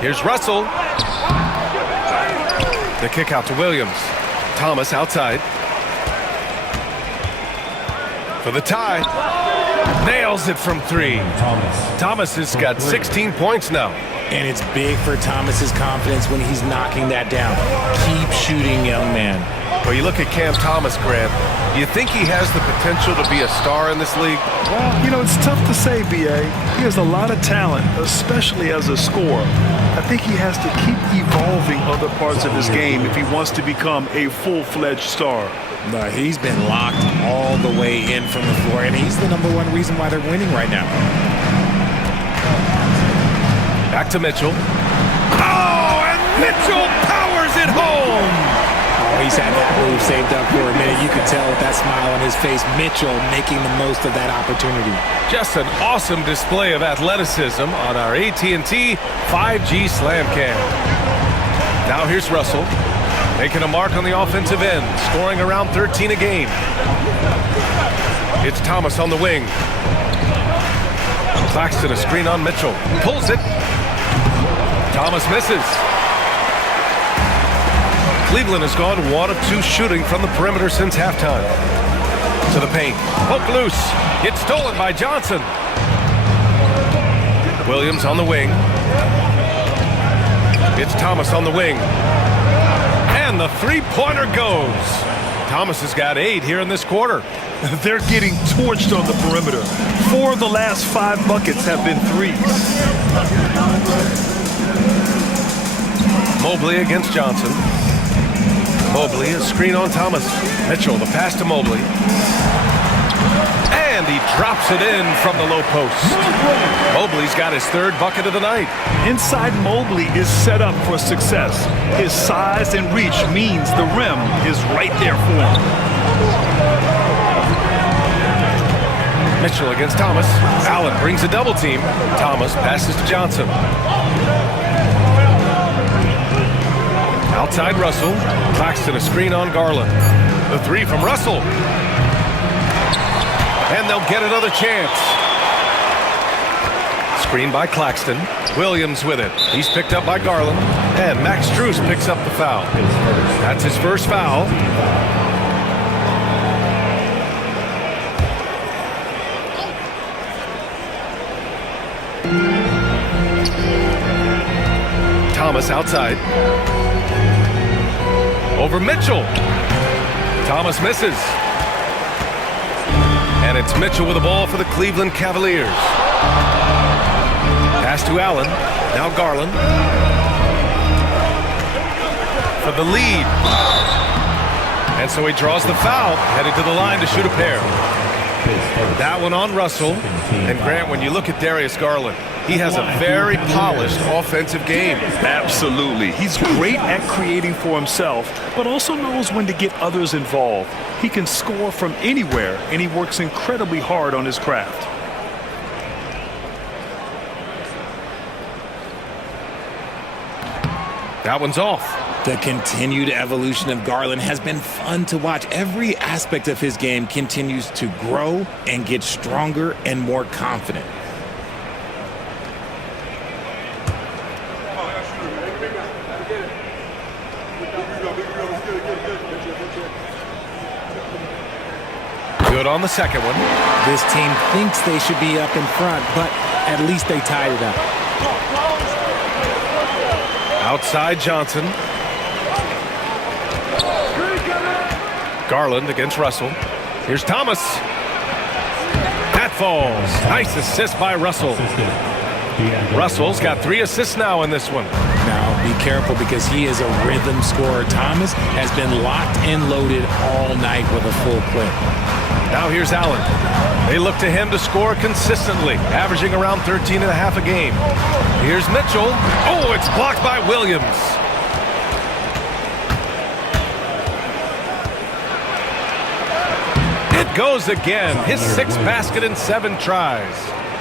Here's Russell. The kick out to Williams. Thomas outside. For the tie. Nails it from three. Thomas has got 16 points now. And it's big for Thomas's confidence when he's knocking that down. Keep shooting, young man. Well, you look at Cam Thomas, Grant. You think he has the potential to be a star in this league? Well, you know, it's tough to say, B.A. He has a lot of talent, especially as a scorer. I think he has to keep evolving other parts of his game if he wants to become a full-fledged star. No, he's been locked all the way in from the floor, and he's the #1 reason why they're winning right now. Back to Mitchell. Oh, and Mitchell powers it home! Oh, he's had that move saved up for a minute. You can tell with that smile on his face, Mitchell making the most of that opportunity. Just an awesome display of athleticism on our AT&T 5G Slam Cam. Now here's Russell, making a mark on the offensive end, scoring around 13 a game. It's Thomas on the wing. Claxton a screen on Mitchell. Pulls it. Thomas misses. Cleveland has gone 1 of 2 shooting from the perimeter since halftime. To the paint. Poke loose. It's stolen by Johnson. Williams on the wing. It's Thomas on the wing. And the three-pointer goes. Thomas has got 8 here in this quarter. They're getting torched on the perimeter. 4 of the last 5 buckets have been threes. Mobley against Johnson. Mobley, a screen on Thomas. Mitchell, the pass to Mobley. And he drops it in from the low post. Mobley's got his 3rd bucket of the night. Inside Mobley is set up for success. His size and reach means the rim is right there for him. Mitchell against Thomas. Allen brings a double team. Thomas passes to Johnson. Outside Russell. Claxton a screen on Garland. The 3 from Russell. And they'll get another chance. Screen by Claxton. Williams with it. He's picked up by Garland. And Max Strus picks up the foul. That's his first foul. Thomas outside. Over Mitchell. Thomas misses. And it's Mitchell with the ball for the Cleveland Cavaliers. Pass to Allen. Now Garland. For the lead. And so he draws the foul, headed to the line to shoot a pair. That one on Russell. And Grant, when you look at Darius Garland, he has a very polished offensive game. Absolutely. He's great at creating for himself, but also knows when to get others involved. He can score from anywhere, and he works incredibly hard on his craft. That one's off. The continued evolution of Garland has been fun to watch. Every aspect of his game continues to grow and get stronger and more confident. Good on the second one. This team thinks they should be up in front, but at least they tied it up. Outside Johnson. Garland against Russell. Here's Thomas. That falls. Nice assist by Russell. Russell's got 3 assists now in this one. Now, be careful because he is a rhythm scorer. Thomas has been locked and loaded all night with a full clip. Now here's Allen. They look to him to score consistently, averaging around 13.5 a game. Here's Mitchell. Oh, it's blocked by Williams. goes again. His 6th basket in 7 tries.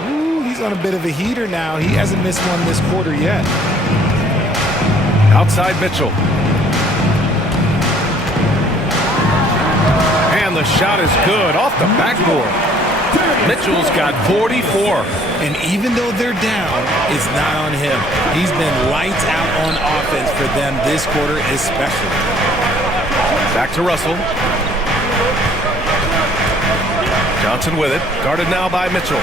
Ooh, he's on a bit of a heater now. He hasn't missed one this quarter yet. Outside Mitchell. And the shot is good off the backboard. Mitchell's got 44. And even though they're down, it's not on him. He's been lights out on offense for them this quarter especially. Back to Russell. Johnson with it. Guarded now by Mitchell.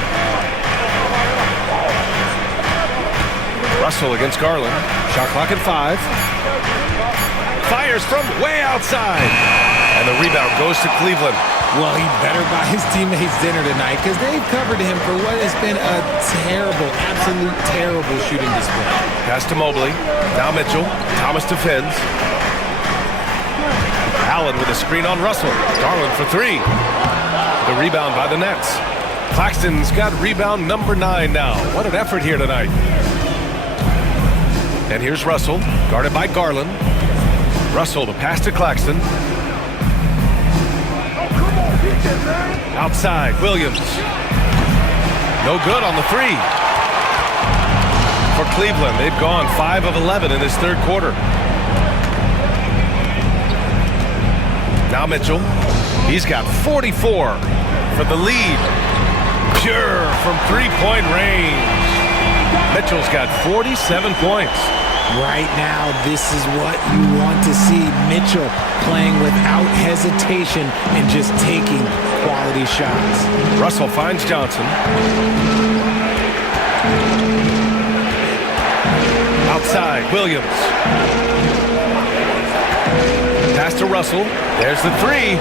Russell against Garland. Shot clock at 5. Fires from way outside. And the rebound goes to Cleveland. Well, he better buy his teammates dinner tonight because they've covered him for what has been a terrible, absolute terrible shooting display. Pass to Mobley. Now Mitchell. Thomas defends. Allen with a screen on Russell. Garland for 3. The rebound by the Nets. Claxton's got rebound number 9 now. What an effort here tonight. And here's Russell, guarded by Garland. Russell, the pass to Claxton. Outside, Williams. No good on the 3. For Cleveland, they've gone 5 of 11 in this 3rd quarter. Now Mitchell. He's got 44 for the lead. Pure from 3-point range. Mitchell's got 47 points. Right now, this is what you want to see. Mitchell playing without hesitation and just taking quality shots. Russell finds Johnson. Outside, Williams. Pass to Russell. There's the 3.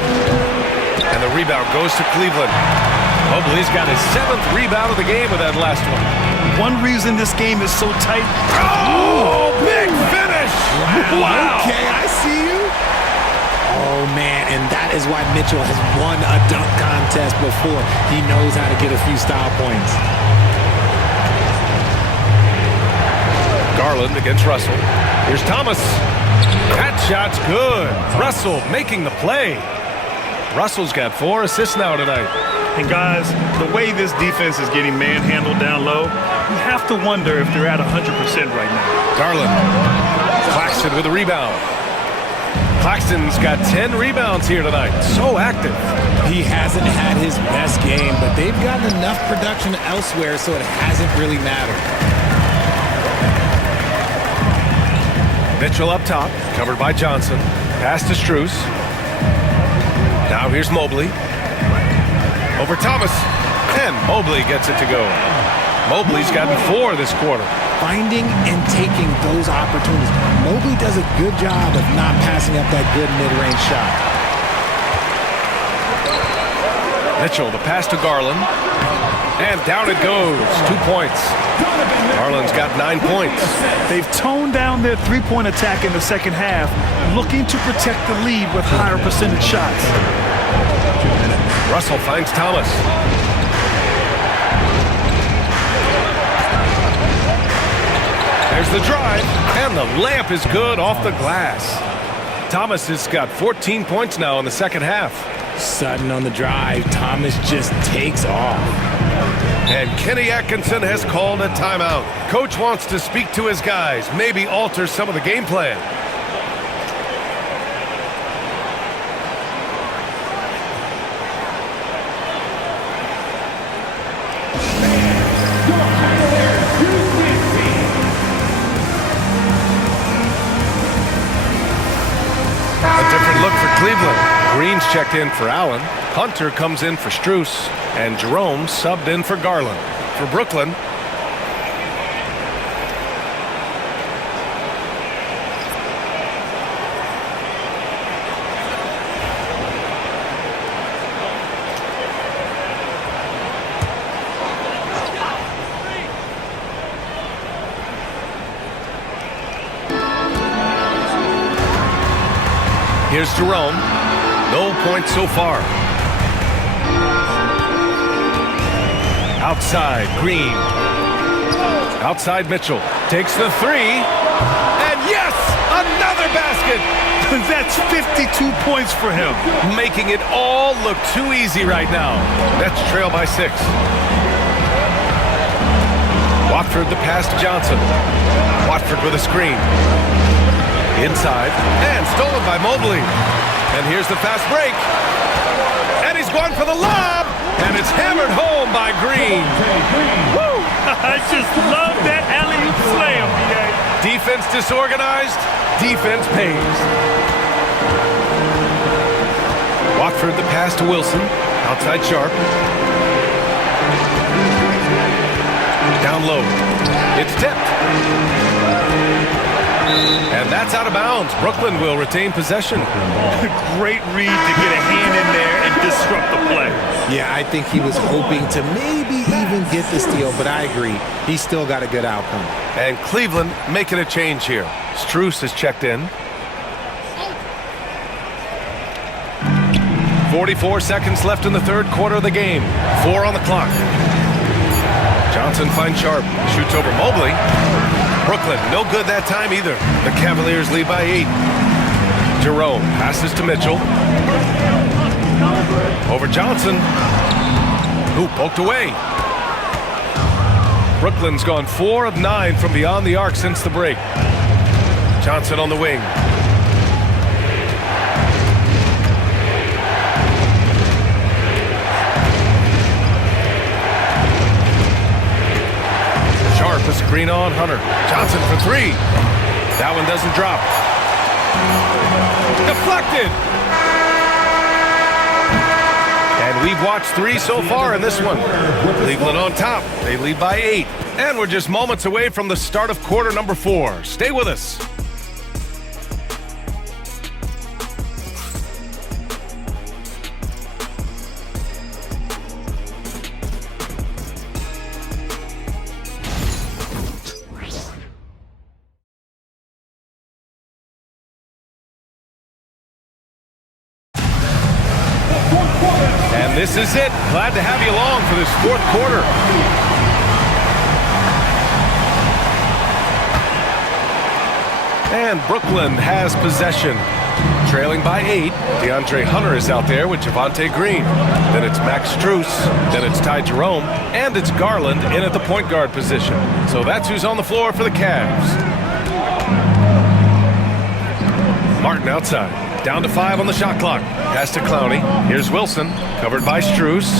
And the rebound goes to Cleveland. Mobley's got his 7th rebound of the game with that last one. One reason this game is so tight. Oh, big finish! Wow. Okay, I see you. Oh, man, and that is why Mitchell has won a dunk contest before. He knows how to get a few style points. Garland against Russell. Here's Thomas. That shot's good. Russell making the play. Russell's got 4 assists now tonight. And guys, the way this defense is getting manhandled down low, you have to wonder if they're at 100% right now. Garland. Claxton with a rebound. Claxton's got 10 rebounds here tonight. So active. He hasn't had his best game, but they've gotten enough production elsewhere, so it hasn't really mattered. Mitchell up top, covered by Johnson. Pass to Strus. Now here's Mobley. Over Thomas. And Mobley gets it to go. Mobley's gotten 4 this quarter. Finding and taking those opportunities. Mobley does a good job of not passing up that good mid-range shot. Mitchell, the pass to Garland. And down it goes. 2 points. Garland's got 9 points. They've toned down their three-point attack in the second half, looking to protect the lead with higher percentage shots. Russell finds Thomas. There's the drive, and the layup is good off the glass. Thomas has got 14 points now in the second half. Sudden on the drive, Thomas just takes off. And Kenny Atkinson has called a timeout. Coach wants to speak to his guys, maybe alter some of the game plan. A different look for Cleveland. Green's checked in for Allen. Hunter comes in for Strus. And Jerome subbed in for Garland. For Brooklyn, here's Jerome. No points so far. Outside, Green. Outside, Mitchell. Takes the 3. And yes, another basket. That's 52 points for him. Making it all look too easy right now. Nets trail by 6. Watford the pass to Johnson. Watford with a screen. Inside, and stolen by Mobley. And here's the fast break. And he's going for the lob, and it's hammered home by Green. Woo! I just love that alley-oop slam, BA. Defense disorganized, defense pays. Watford the pass to Wilson, outside Sharp. Down low, it's tipped. And that's out of bounds. Brooklyn will retain possession. Great read to get a hand in there and disrupt the play. Yeah, I think he was hoping to maybe even get the steal, but I agree. He still got a good outcome. And Cleveland making a change here. Strus has checked in. 44 seconds left in the third quarter of the game. 4 on the clock. Johnson finds Sharp. Shoots over Mobley. Brooklyn, no good that time either. The Cavaliers lead by 8. Jerome passes to Mitchell. Over Johnson. Who poked away. Brooklyn's gone 4 of 9 from beyond the arc since the break. Johnson on the wing. Sharp a screen on Hunter. Johnson for 3. That one doesn't drop. Deflected. And we've watched 3 so far in this one. Cleveland on top. They lead by 8. And we're just moments away from the start of quarter number 4. Stay with us. This is it. Glad to have you along for this fourth quarter. And Brooklyn has possession. Trailing by 8. DeAndre Hunter is out there with Javonte Green. Then it's Max Strus. Then it's Ty Jerome. And it's Garland in at the point guard position. So that's who's on the floor for the Cavs. Martin outside. Down to 5 on the shot clock. Pass to Clowney. Here's Wilson. Covered by Strus.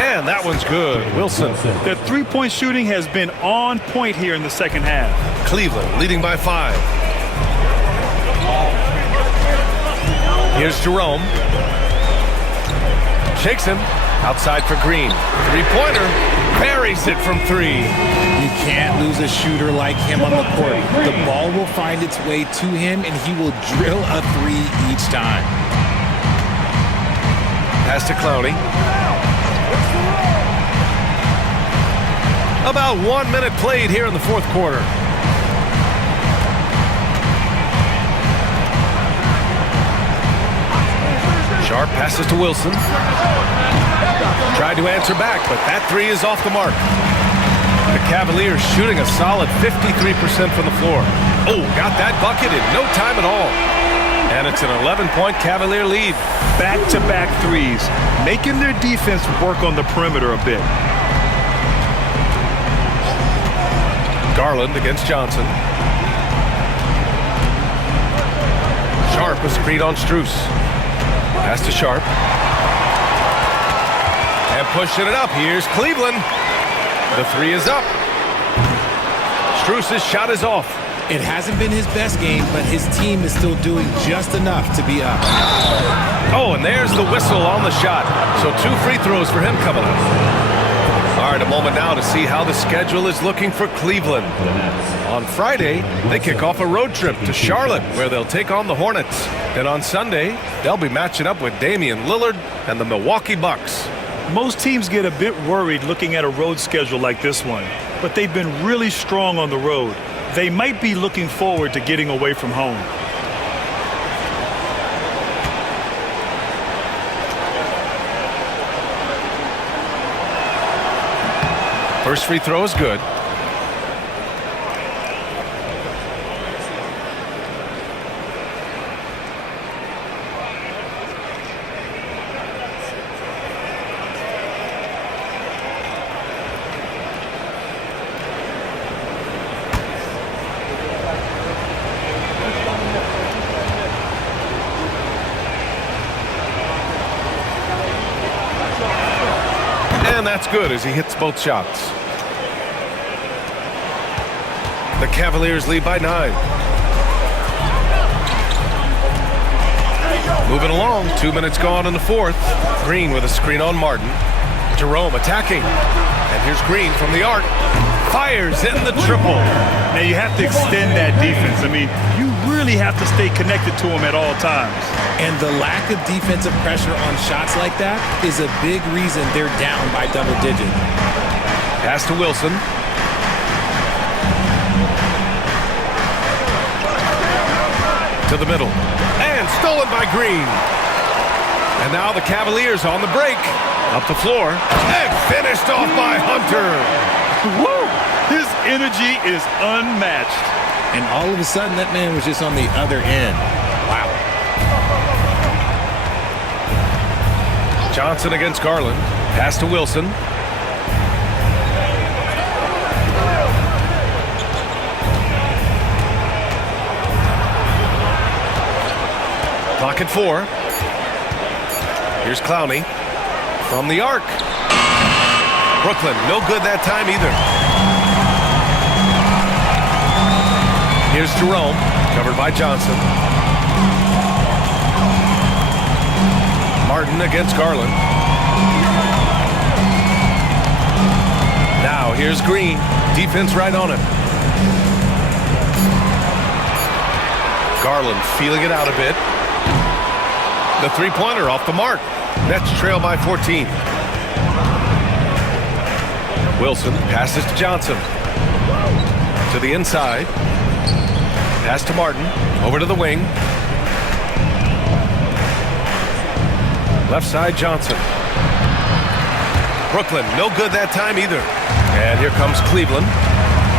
And that one's good. Wilson. The three-point shooting has been on point here in the second half. Cleveland leading by 5. Here's Jerome. Shakes him. Outside for Green. Three-pointer. Buries it from 3. You can't lose a shooter like him on the court. The ball will find its way to him, and he will drill a 3 each time. Pass to Clowney. About 1 minute played here in the fourth quarter. Sharp passes to Wilson. Tried to answer back, but that 3 is off the mark. The Cavaliers shooting a solid 53% from the floor. Oh, got that bucket in no time at all. And it's an 11-point Cavalier lead. Back-to-back threes, making their defense work on the perimeter a bit. Garland against Johnson. Sharp a screen on Strus. Pass to Sharp. And pushing it up. Here's Cleveland. The 3 is up. Strus's shot is off. It hasn't been his best game, but his team is still doing just enough to be up. Oh, and there's the whistle on the shot. So 2 free throws for him coming up. All right, a moment now to see how the schedule is looking for Cleveland. On Friday, they kick off a road trip to Charlotte, where they'll take on the Hornets. Then on Sunday, they'll be matching up with Damian Lillard and the Milwaukee Bucks. Most teams get a bit worried looking at a road schedule like this one, but they've been really strong on the road. They might be looking forward to getting away from home. First free throw is good. And that's good as he hits both shots. The Cavaliers lead by 9. Moving along, 2 minutes gone in the fourth. Green with a screen on Martin. Jerome attacking. And here's Green from the arc. Fires in the triple. Now you have to extend that defense. I mean, you really have to stay connected to them at all times. And the lack of defensive pressure on shots like that is a big reason they're down by double digits. Pass to Wilson. To the middle. And stolen by Green. And now the Cavaliers on the break. Up the floor. And finished off by Hunter. Woo! His energy is unmatched. And all of a sudden, that man was just on the other end. Wow. Johnson against Garland. Pass to Wilson. Clock at 4. Here's Clowney from the arc. Brooklyn, no good that time either. Here's Jerome, covered by Johnson. Martin against Garland. Now here's Green, defense right on him. Garland feeling it out a bit. The three-pointer off the mark. Nets trail by 14. Wilson passes to Johnson. To the inside. Pass to Martin. Over to the wing. Left side, Johnson. Brooklyn, no good that time either. And here comes Cleveland.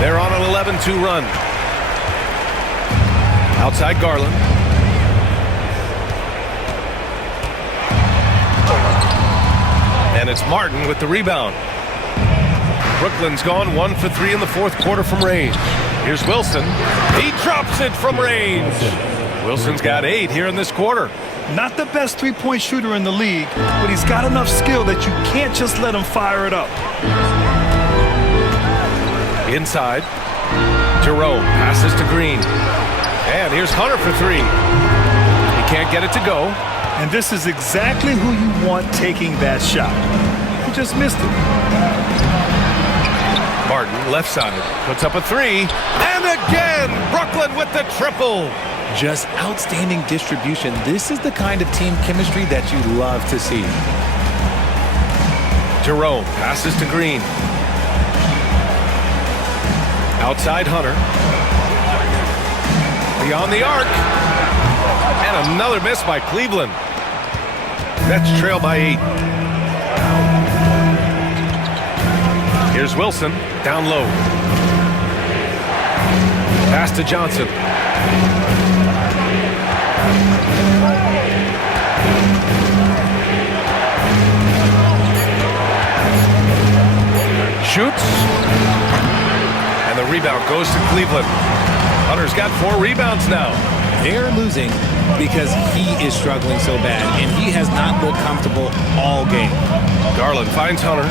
They're on an 11-2 run. Outside Garland. And it's Martin with the rebound. Brooklyn's gone 1 for 3 in the fourth quarter from range. Here's Wilson. He drops it from range. Wilson's got 8 here in this quarter. Not the best three-point shooter in the league, but he's got enough skill that you can't just let him fire it up. Inside. Jerome passes to Green. And here's Hunter for 3. He can't get it to go. And this is exactly who you want taking that shot. He just missed it. Martin, left side, puts up a 3. And again, Brooklyn with the triple. Just outstanding distribution. This is the kind of team chemistry that you love to see. Jerome passes to Green. Outside Hunter. Beyond the arc. And another miss by Cleveland. Nets trail by 8. Here's Wilson, down low. Pass to Johnson. Shoots. And the rebound goes to Cleveland. Hunter's got 4 rebounds now. They're losing because he is struggling so bad, and he has not looked comfortable all game. Garland finds Hunter.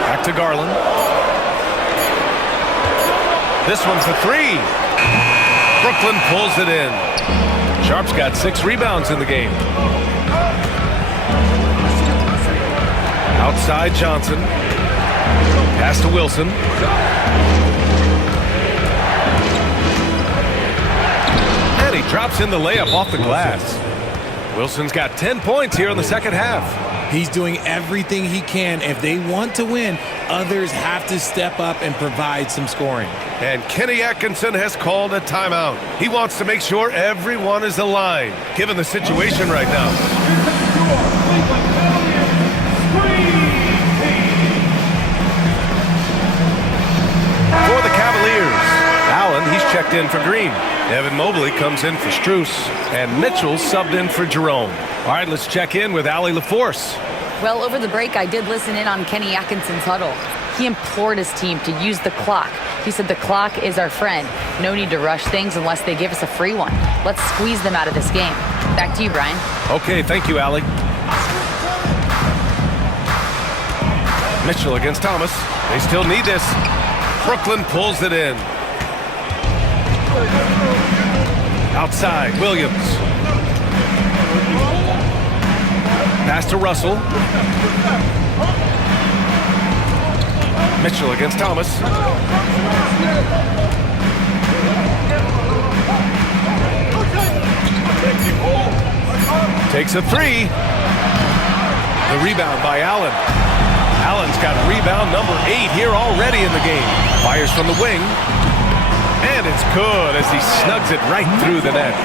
Back to Garland. This one for 3. Brooklyn pulls it in. Sharp's got 6 rebounds in the game. Outside Johnson. Pass to Wilson. And he drops in the layup off the glass. Wilson's got 10 points here in the second half. He's doing everything he can. If they want to win, others have to step up and provide some scoring. And Kenny Atkinson has called a timeout. He wants to make sure everyone is aligned, given the situation right now. For the Cavaliers, Allen, he's checked in for Green. Evan Mobley comes in for Strus. And Mitchell subbed in for Jerome. All right, let's check in with Allie LaForce. Well, over the break, I did listen in on Kenny Atkinson's huddle. He implored his team to use the clock. He said the clock is our friend. No need to rush things unless they give us a free one. Let's squeeze them out of this game. Back to you, Brian. Okay, thank you, Allie. Mitchell against Thomas. They still need this. Brooklyn pulls it in. Outside, Williams. Pass to Russell. Mitchell against Thomas. Takes a three. The rebound by Allen. Allen's got rebound number 8 here already in the game. Fires from the wing. And it's good as he snugs it right through the net.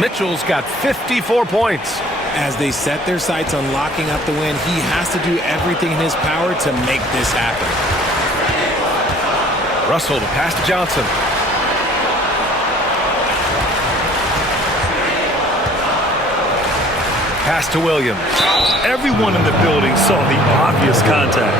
Mitchell's got 54 points. As they set their sights on locking up the win, he has to do everything in his power to make this happen. Russell to pass to Johnson. Pass to Williams. Everyone in the building saw the obvious contact.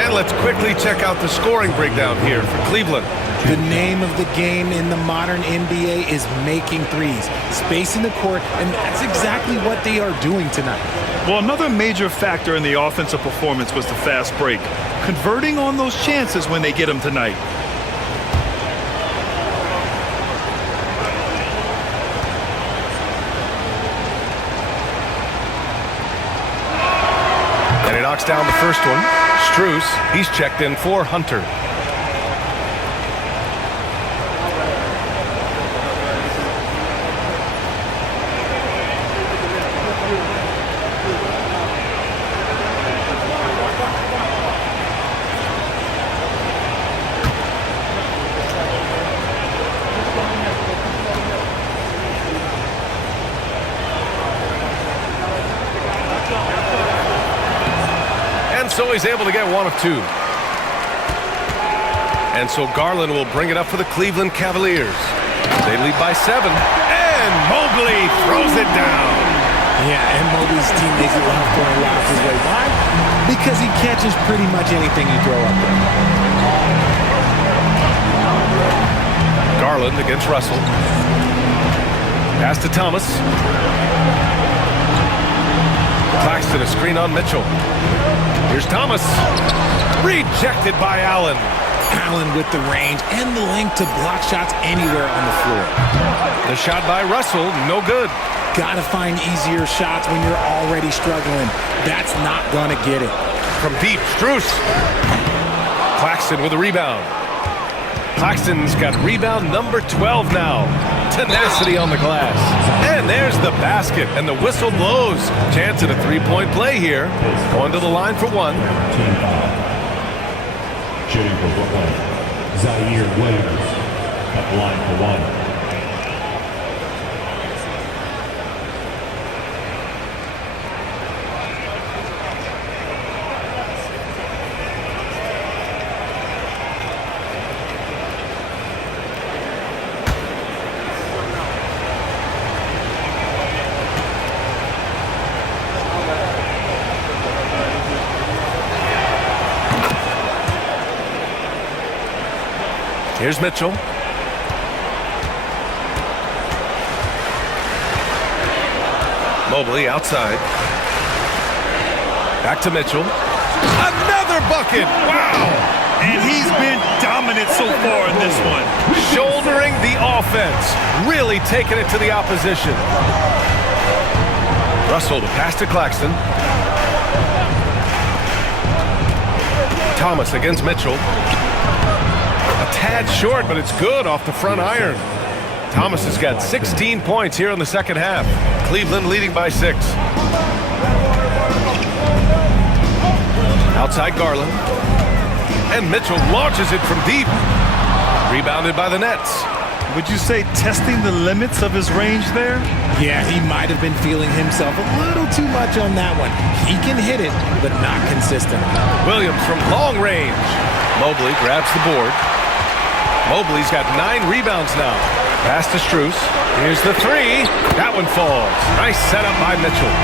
And let's quickly check out the scoring breakdown here for Cleveland. The name of the game in the modern NBA is making threes, spacing the court, and that's exactly what they are doing tonight. Well, another major factor in the offensive performance was the fast break, converting on those chances when they get them tonight. And he knocks down the first one. Strus, he's checked in for Hunter. So he's able to get one of two. And so Garland will bring it up for the Cleveland Cavaliers. They lead by 7. And Mobley throws it down. Yeah, and Mobley's teammates love throwing lobs his way. Why? Because he catches pretty much anything you throw up there. Garland against Russell. Pass to Thomas. Claxton a screen on Mitchell. Here's Thomas. Rejected by Allen. Allen with the range and the length to block shots anywhere on the floor. The shot by Russell, no good. Gotta find easier shots when you're already struggling. That's not gonna get it. From deep, Strus. Claxton with a rebound. Claxton's got rebound number 12 now. Tenacity on the glass. And there's the basket, and the whistle blows. Chance at a three-point play here. Going to the line for one. Shooting for Brooklyn, Zaire Williams at the line for one. Here's Mitchell. Mobley outside. Back to Mitchell. Another bucket! Wow! And he's been dominant so far in this one. Shouldering the offense. Really taking it to the opposition. Russell to pass to Claxton. Thomas against Mitchell. A tad short, but it's good off the front iron. Thomas has got 16 points here in the second half. Cleveland leading by 6. Outside Garland. And Mitchell launches it from deep. Rebounded by the Nets. Would you say testing the limits of his range there? Yeah, he might have been feeling himself a little too much on that one. He can hit it, but not consistently. Williams from long range. Mobley grabs the board. Mobley's got 9 rebounds now. Pass to Strus. Here's the 3. That one falls. Nice setup by Mitchell.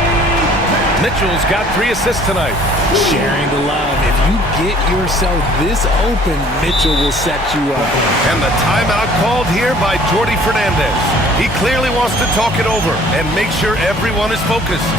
Mitchell's got 3 assists tonight. Sharing the love. If you get yourself this open, Mitchell will set you up. And the timeout called here by Jordi Fernandez. He clearly wants to talk it over and make sure everyone is focused.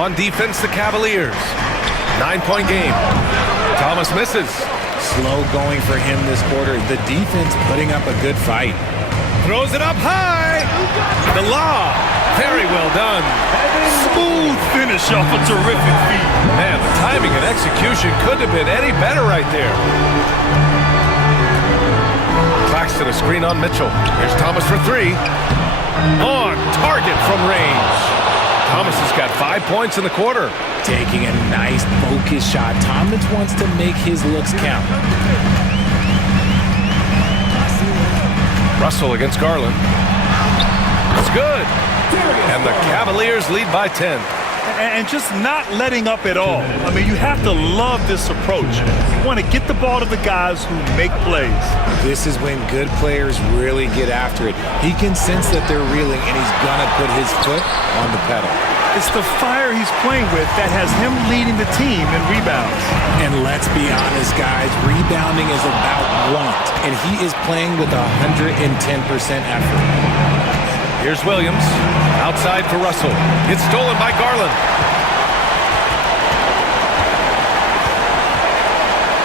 On defense, the Cavaliers. 9-point game. Thomas misses. Slow going for him this quarter. The defense putting up a good fight. Throws it up high. Dalla. Very well done. Smooth finish off a terrific feat. Man, the timing and execution couldn't have been any better right there. Claxton a screen on Mitchell. Here's Thomas for 3. On target from range. Thomas has got 5 points in the quarter. Taking a nice focus shot. Thomas wants to make his looks count. Russell against Garland. It's good. And the Cavaliers lead by 10. And just not letting up at all. I mean, you have to love this approach. You want to get the ball to the guys who make plays. This is when good players really get after it. He can sense that they're reeling, and he's going to put his foot on the pedal. It's the fire he's playing with that has him leading the team in rebounds. And let's be honest, guys, rebounding is about want, and he is playing with 110% effort. Here's Williams. Outside for Russell. It's stolen by Garland.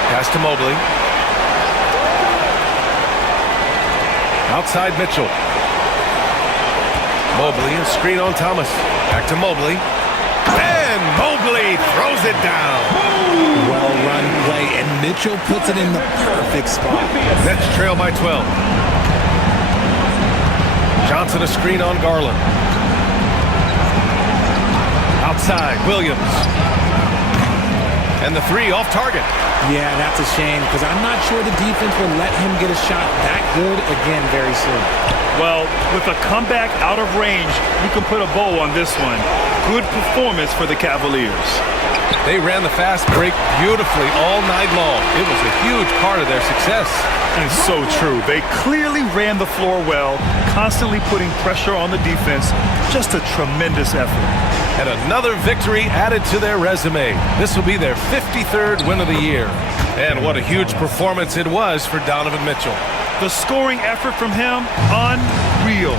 Pass to Mobley. Outside Mitchell. Mobley, a screen on Thomas. Back to Mobley. And Mobley throws it down. Well-run play, and Mitchell puts it in the perfect spot. Nets trail by 12. Johnson a screen on Garland. Outside, Williams. And the 3 off target. Yeah, that's a shame, because I'm not sure the defense will let him get a shot that good again very soon. Well, with a comeback out of range, you can put a bow on this one. Good performance for the Cavaliers. They ran the fast break beautifully all night long. It was a huge part of their success. And so true. They clearly ran the floor well, constantly putting pressure on the defense. Just a tremendous effort. And another victory added to their resume. This will be their 53rd win of the year. And what a huge performance it was for Donovan Mitchell. The scoring effort from him, unreal.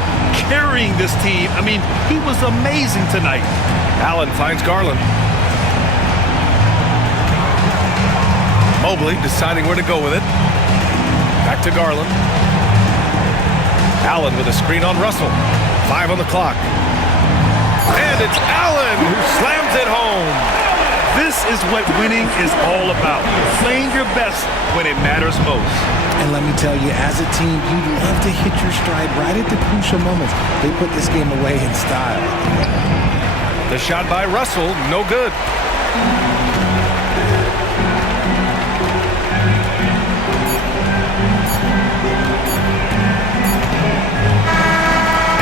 Carrying this team. I mean, he was amazing tonight. Allen finds Garland. Mobley deciding where to go with it. Back to Garland. Allen with a screen on Russell. 5 on the clock. And it's Allen who slams it home. This is what winning is all about. Playing your best when it matters most. And let me tell you, as a team, you love to hit your stride right at the crucial moments. They put this game away in style. The shot by Russell, no good.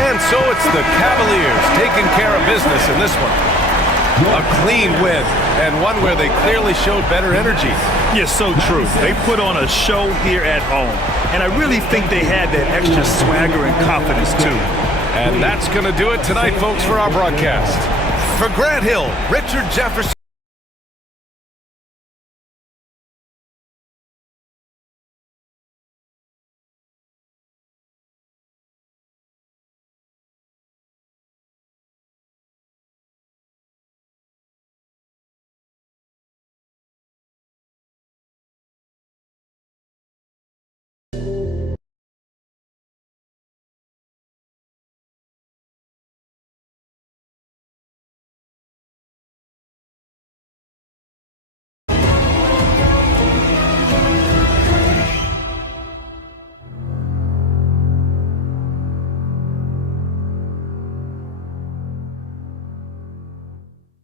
And so it's the Cavaliers taking care of business in this one. A clean win, and one where they clearly showed better energy. Yeah, so true. They put on a show here at home, and I really think they had that extra swagger and confidence, too. And that's going to do it tonight, folks, for our broadcast. For Grant Hill, Richard Jefferson,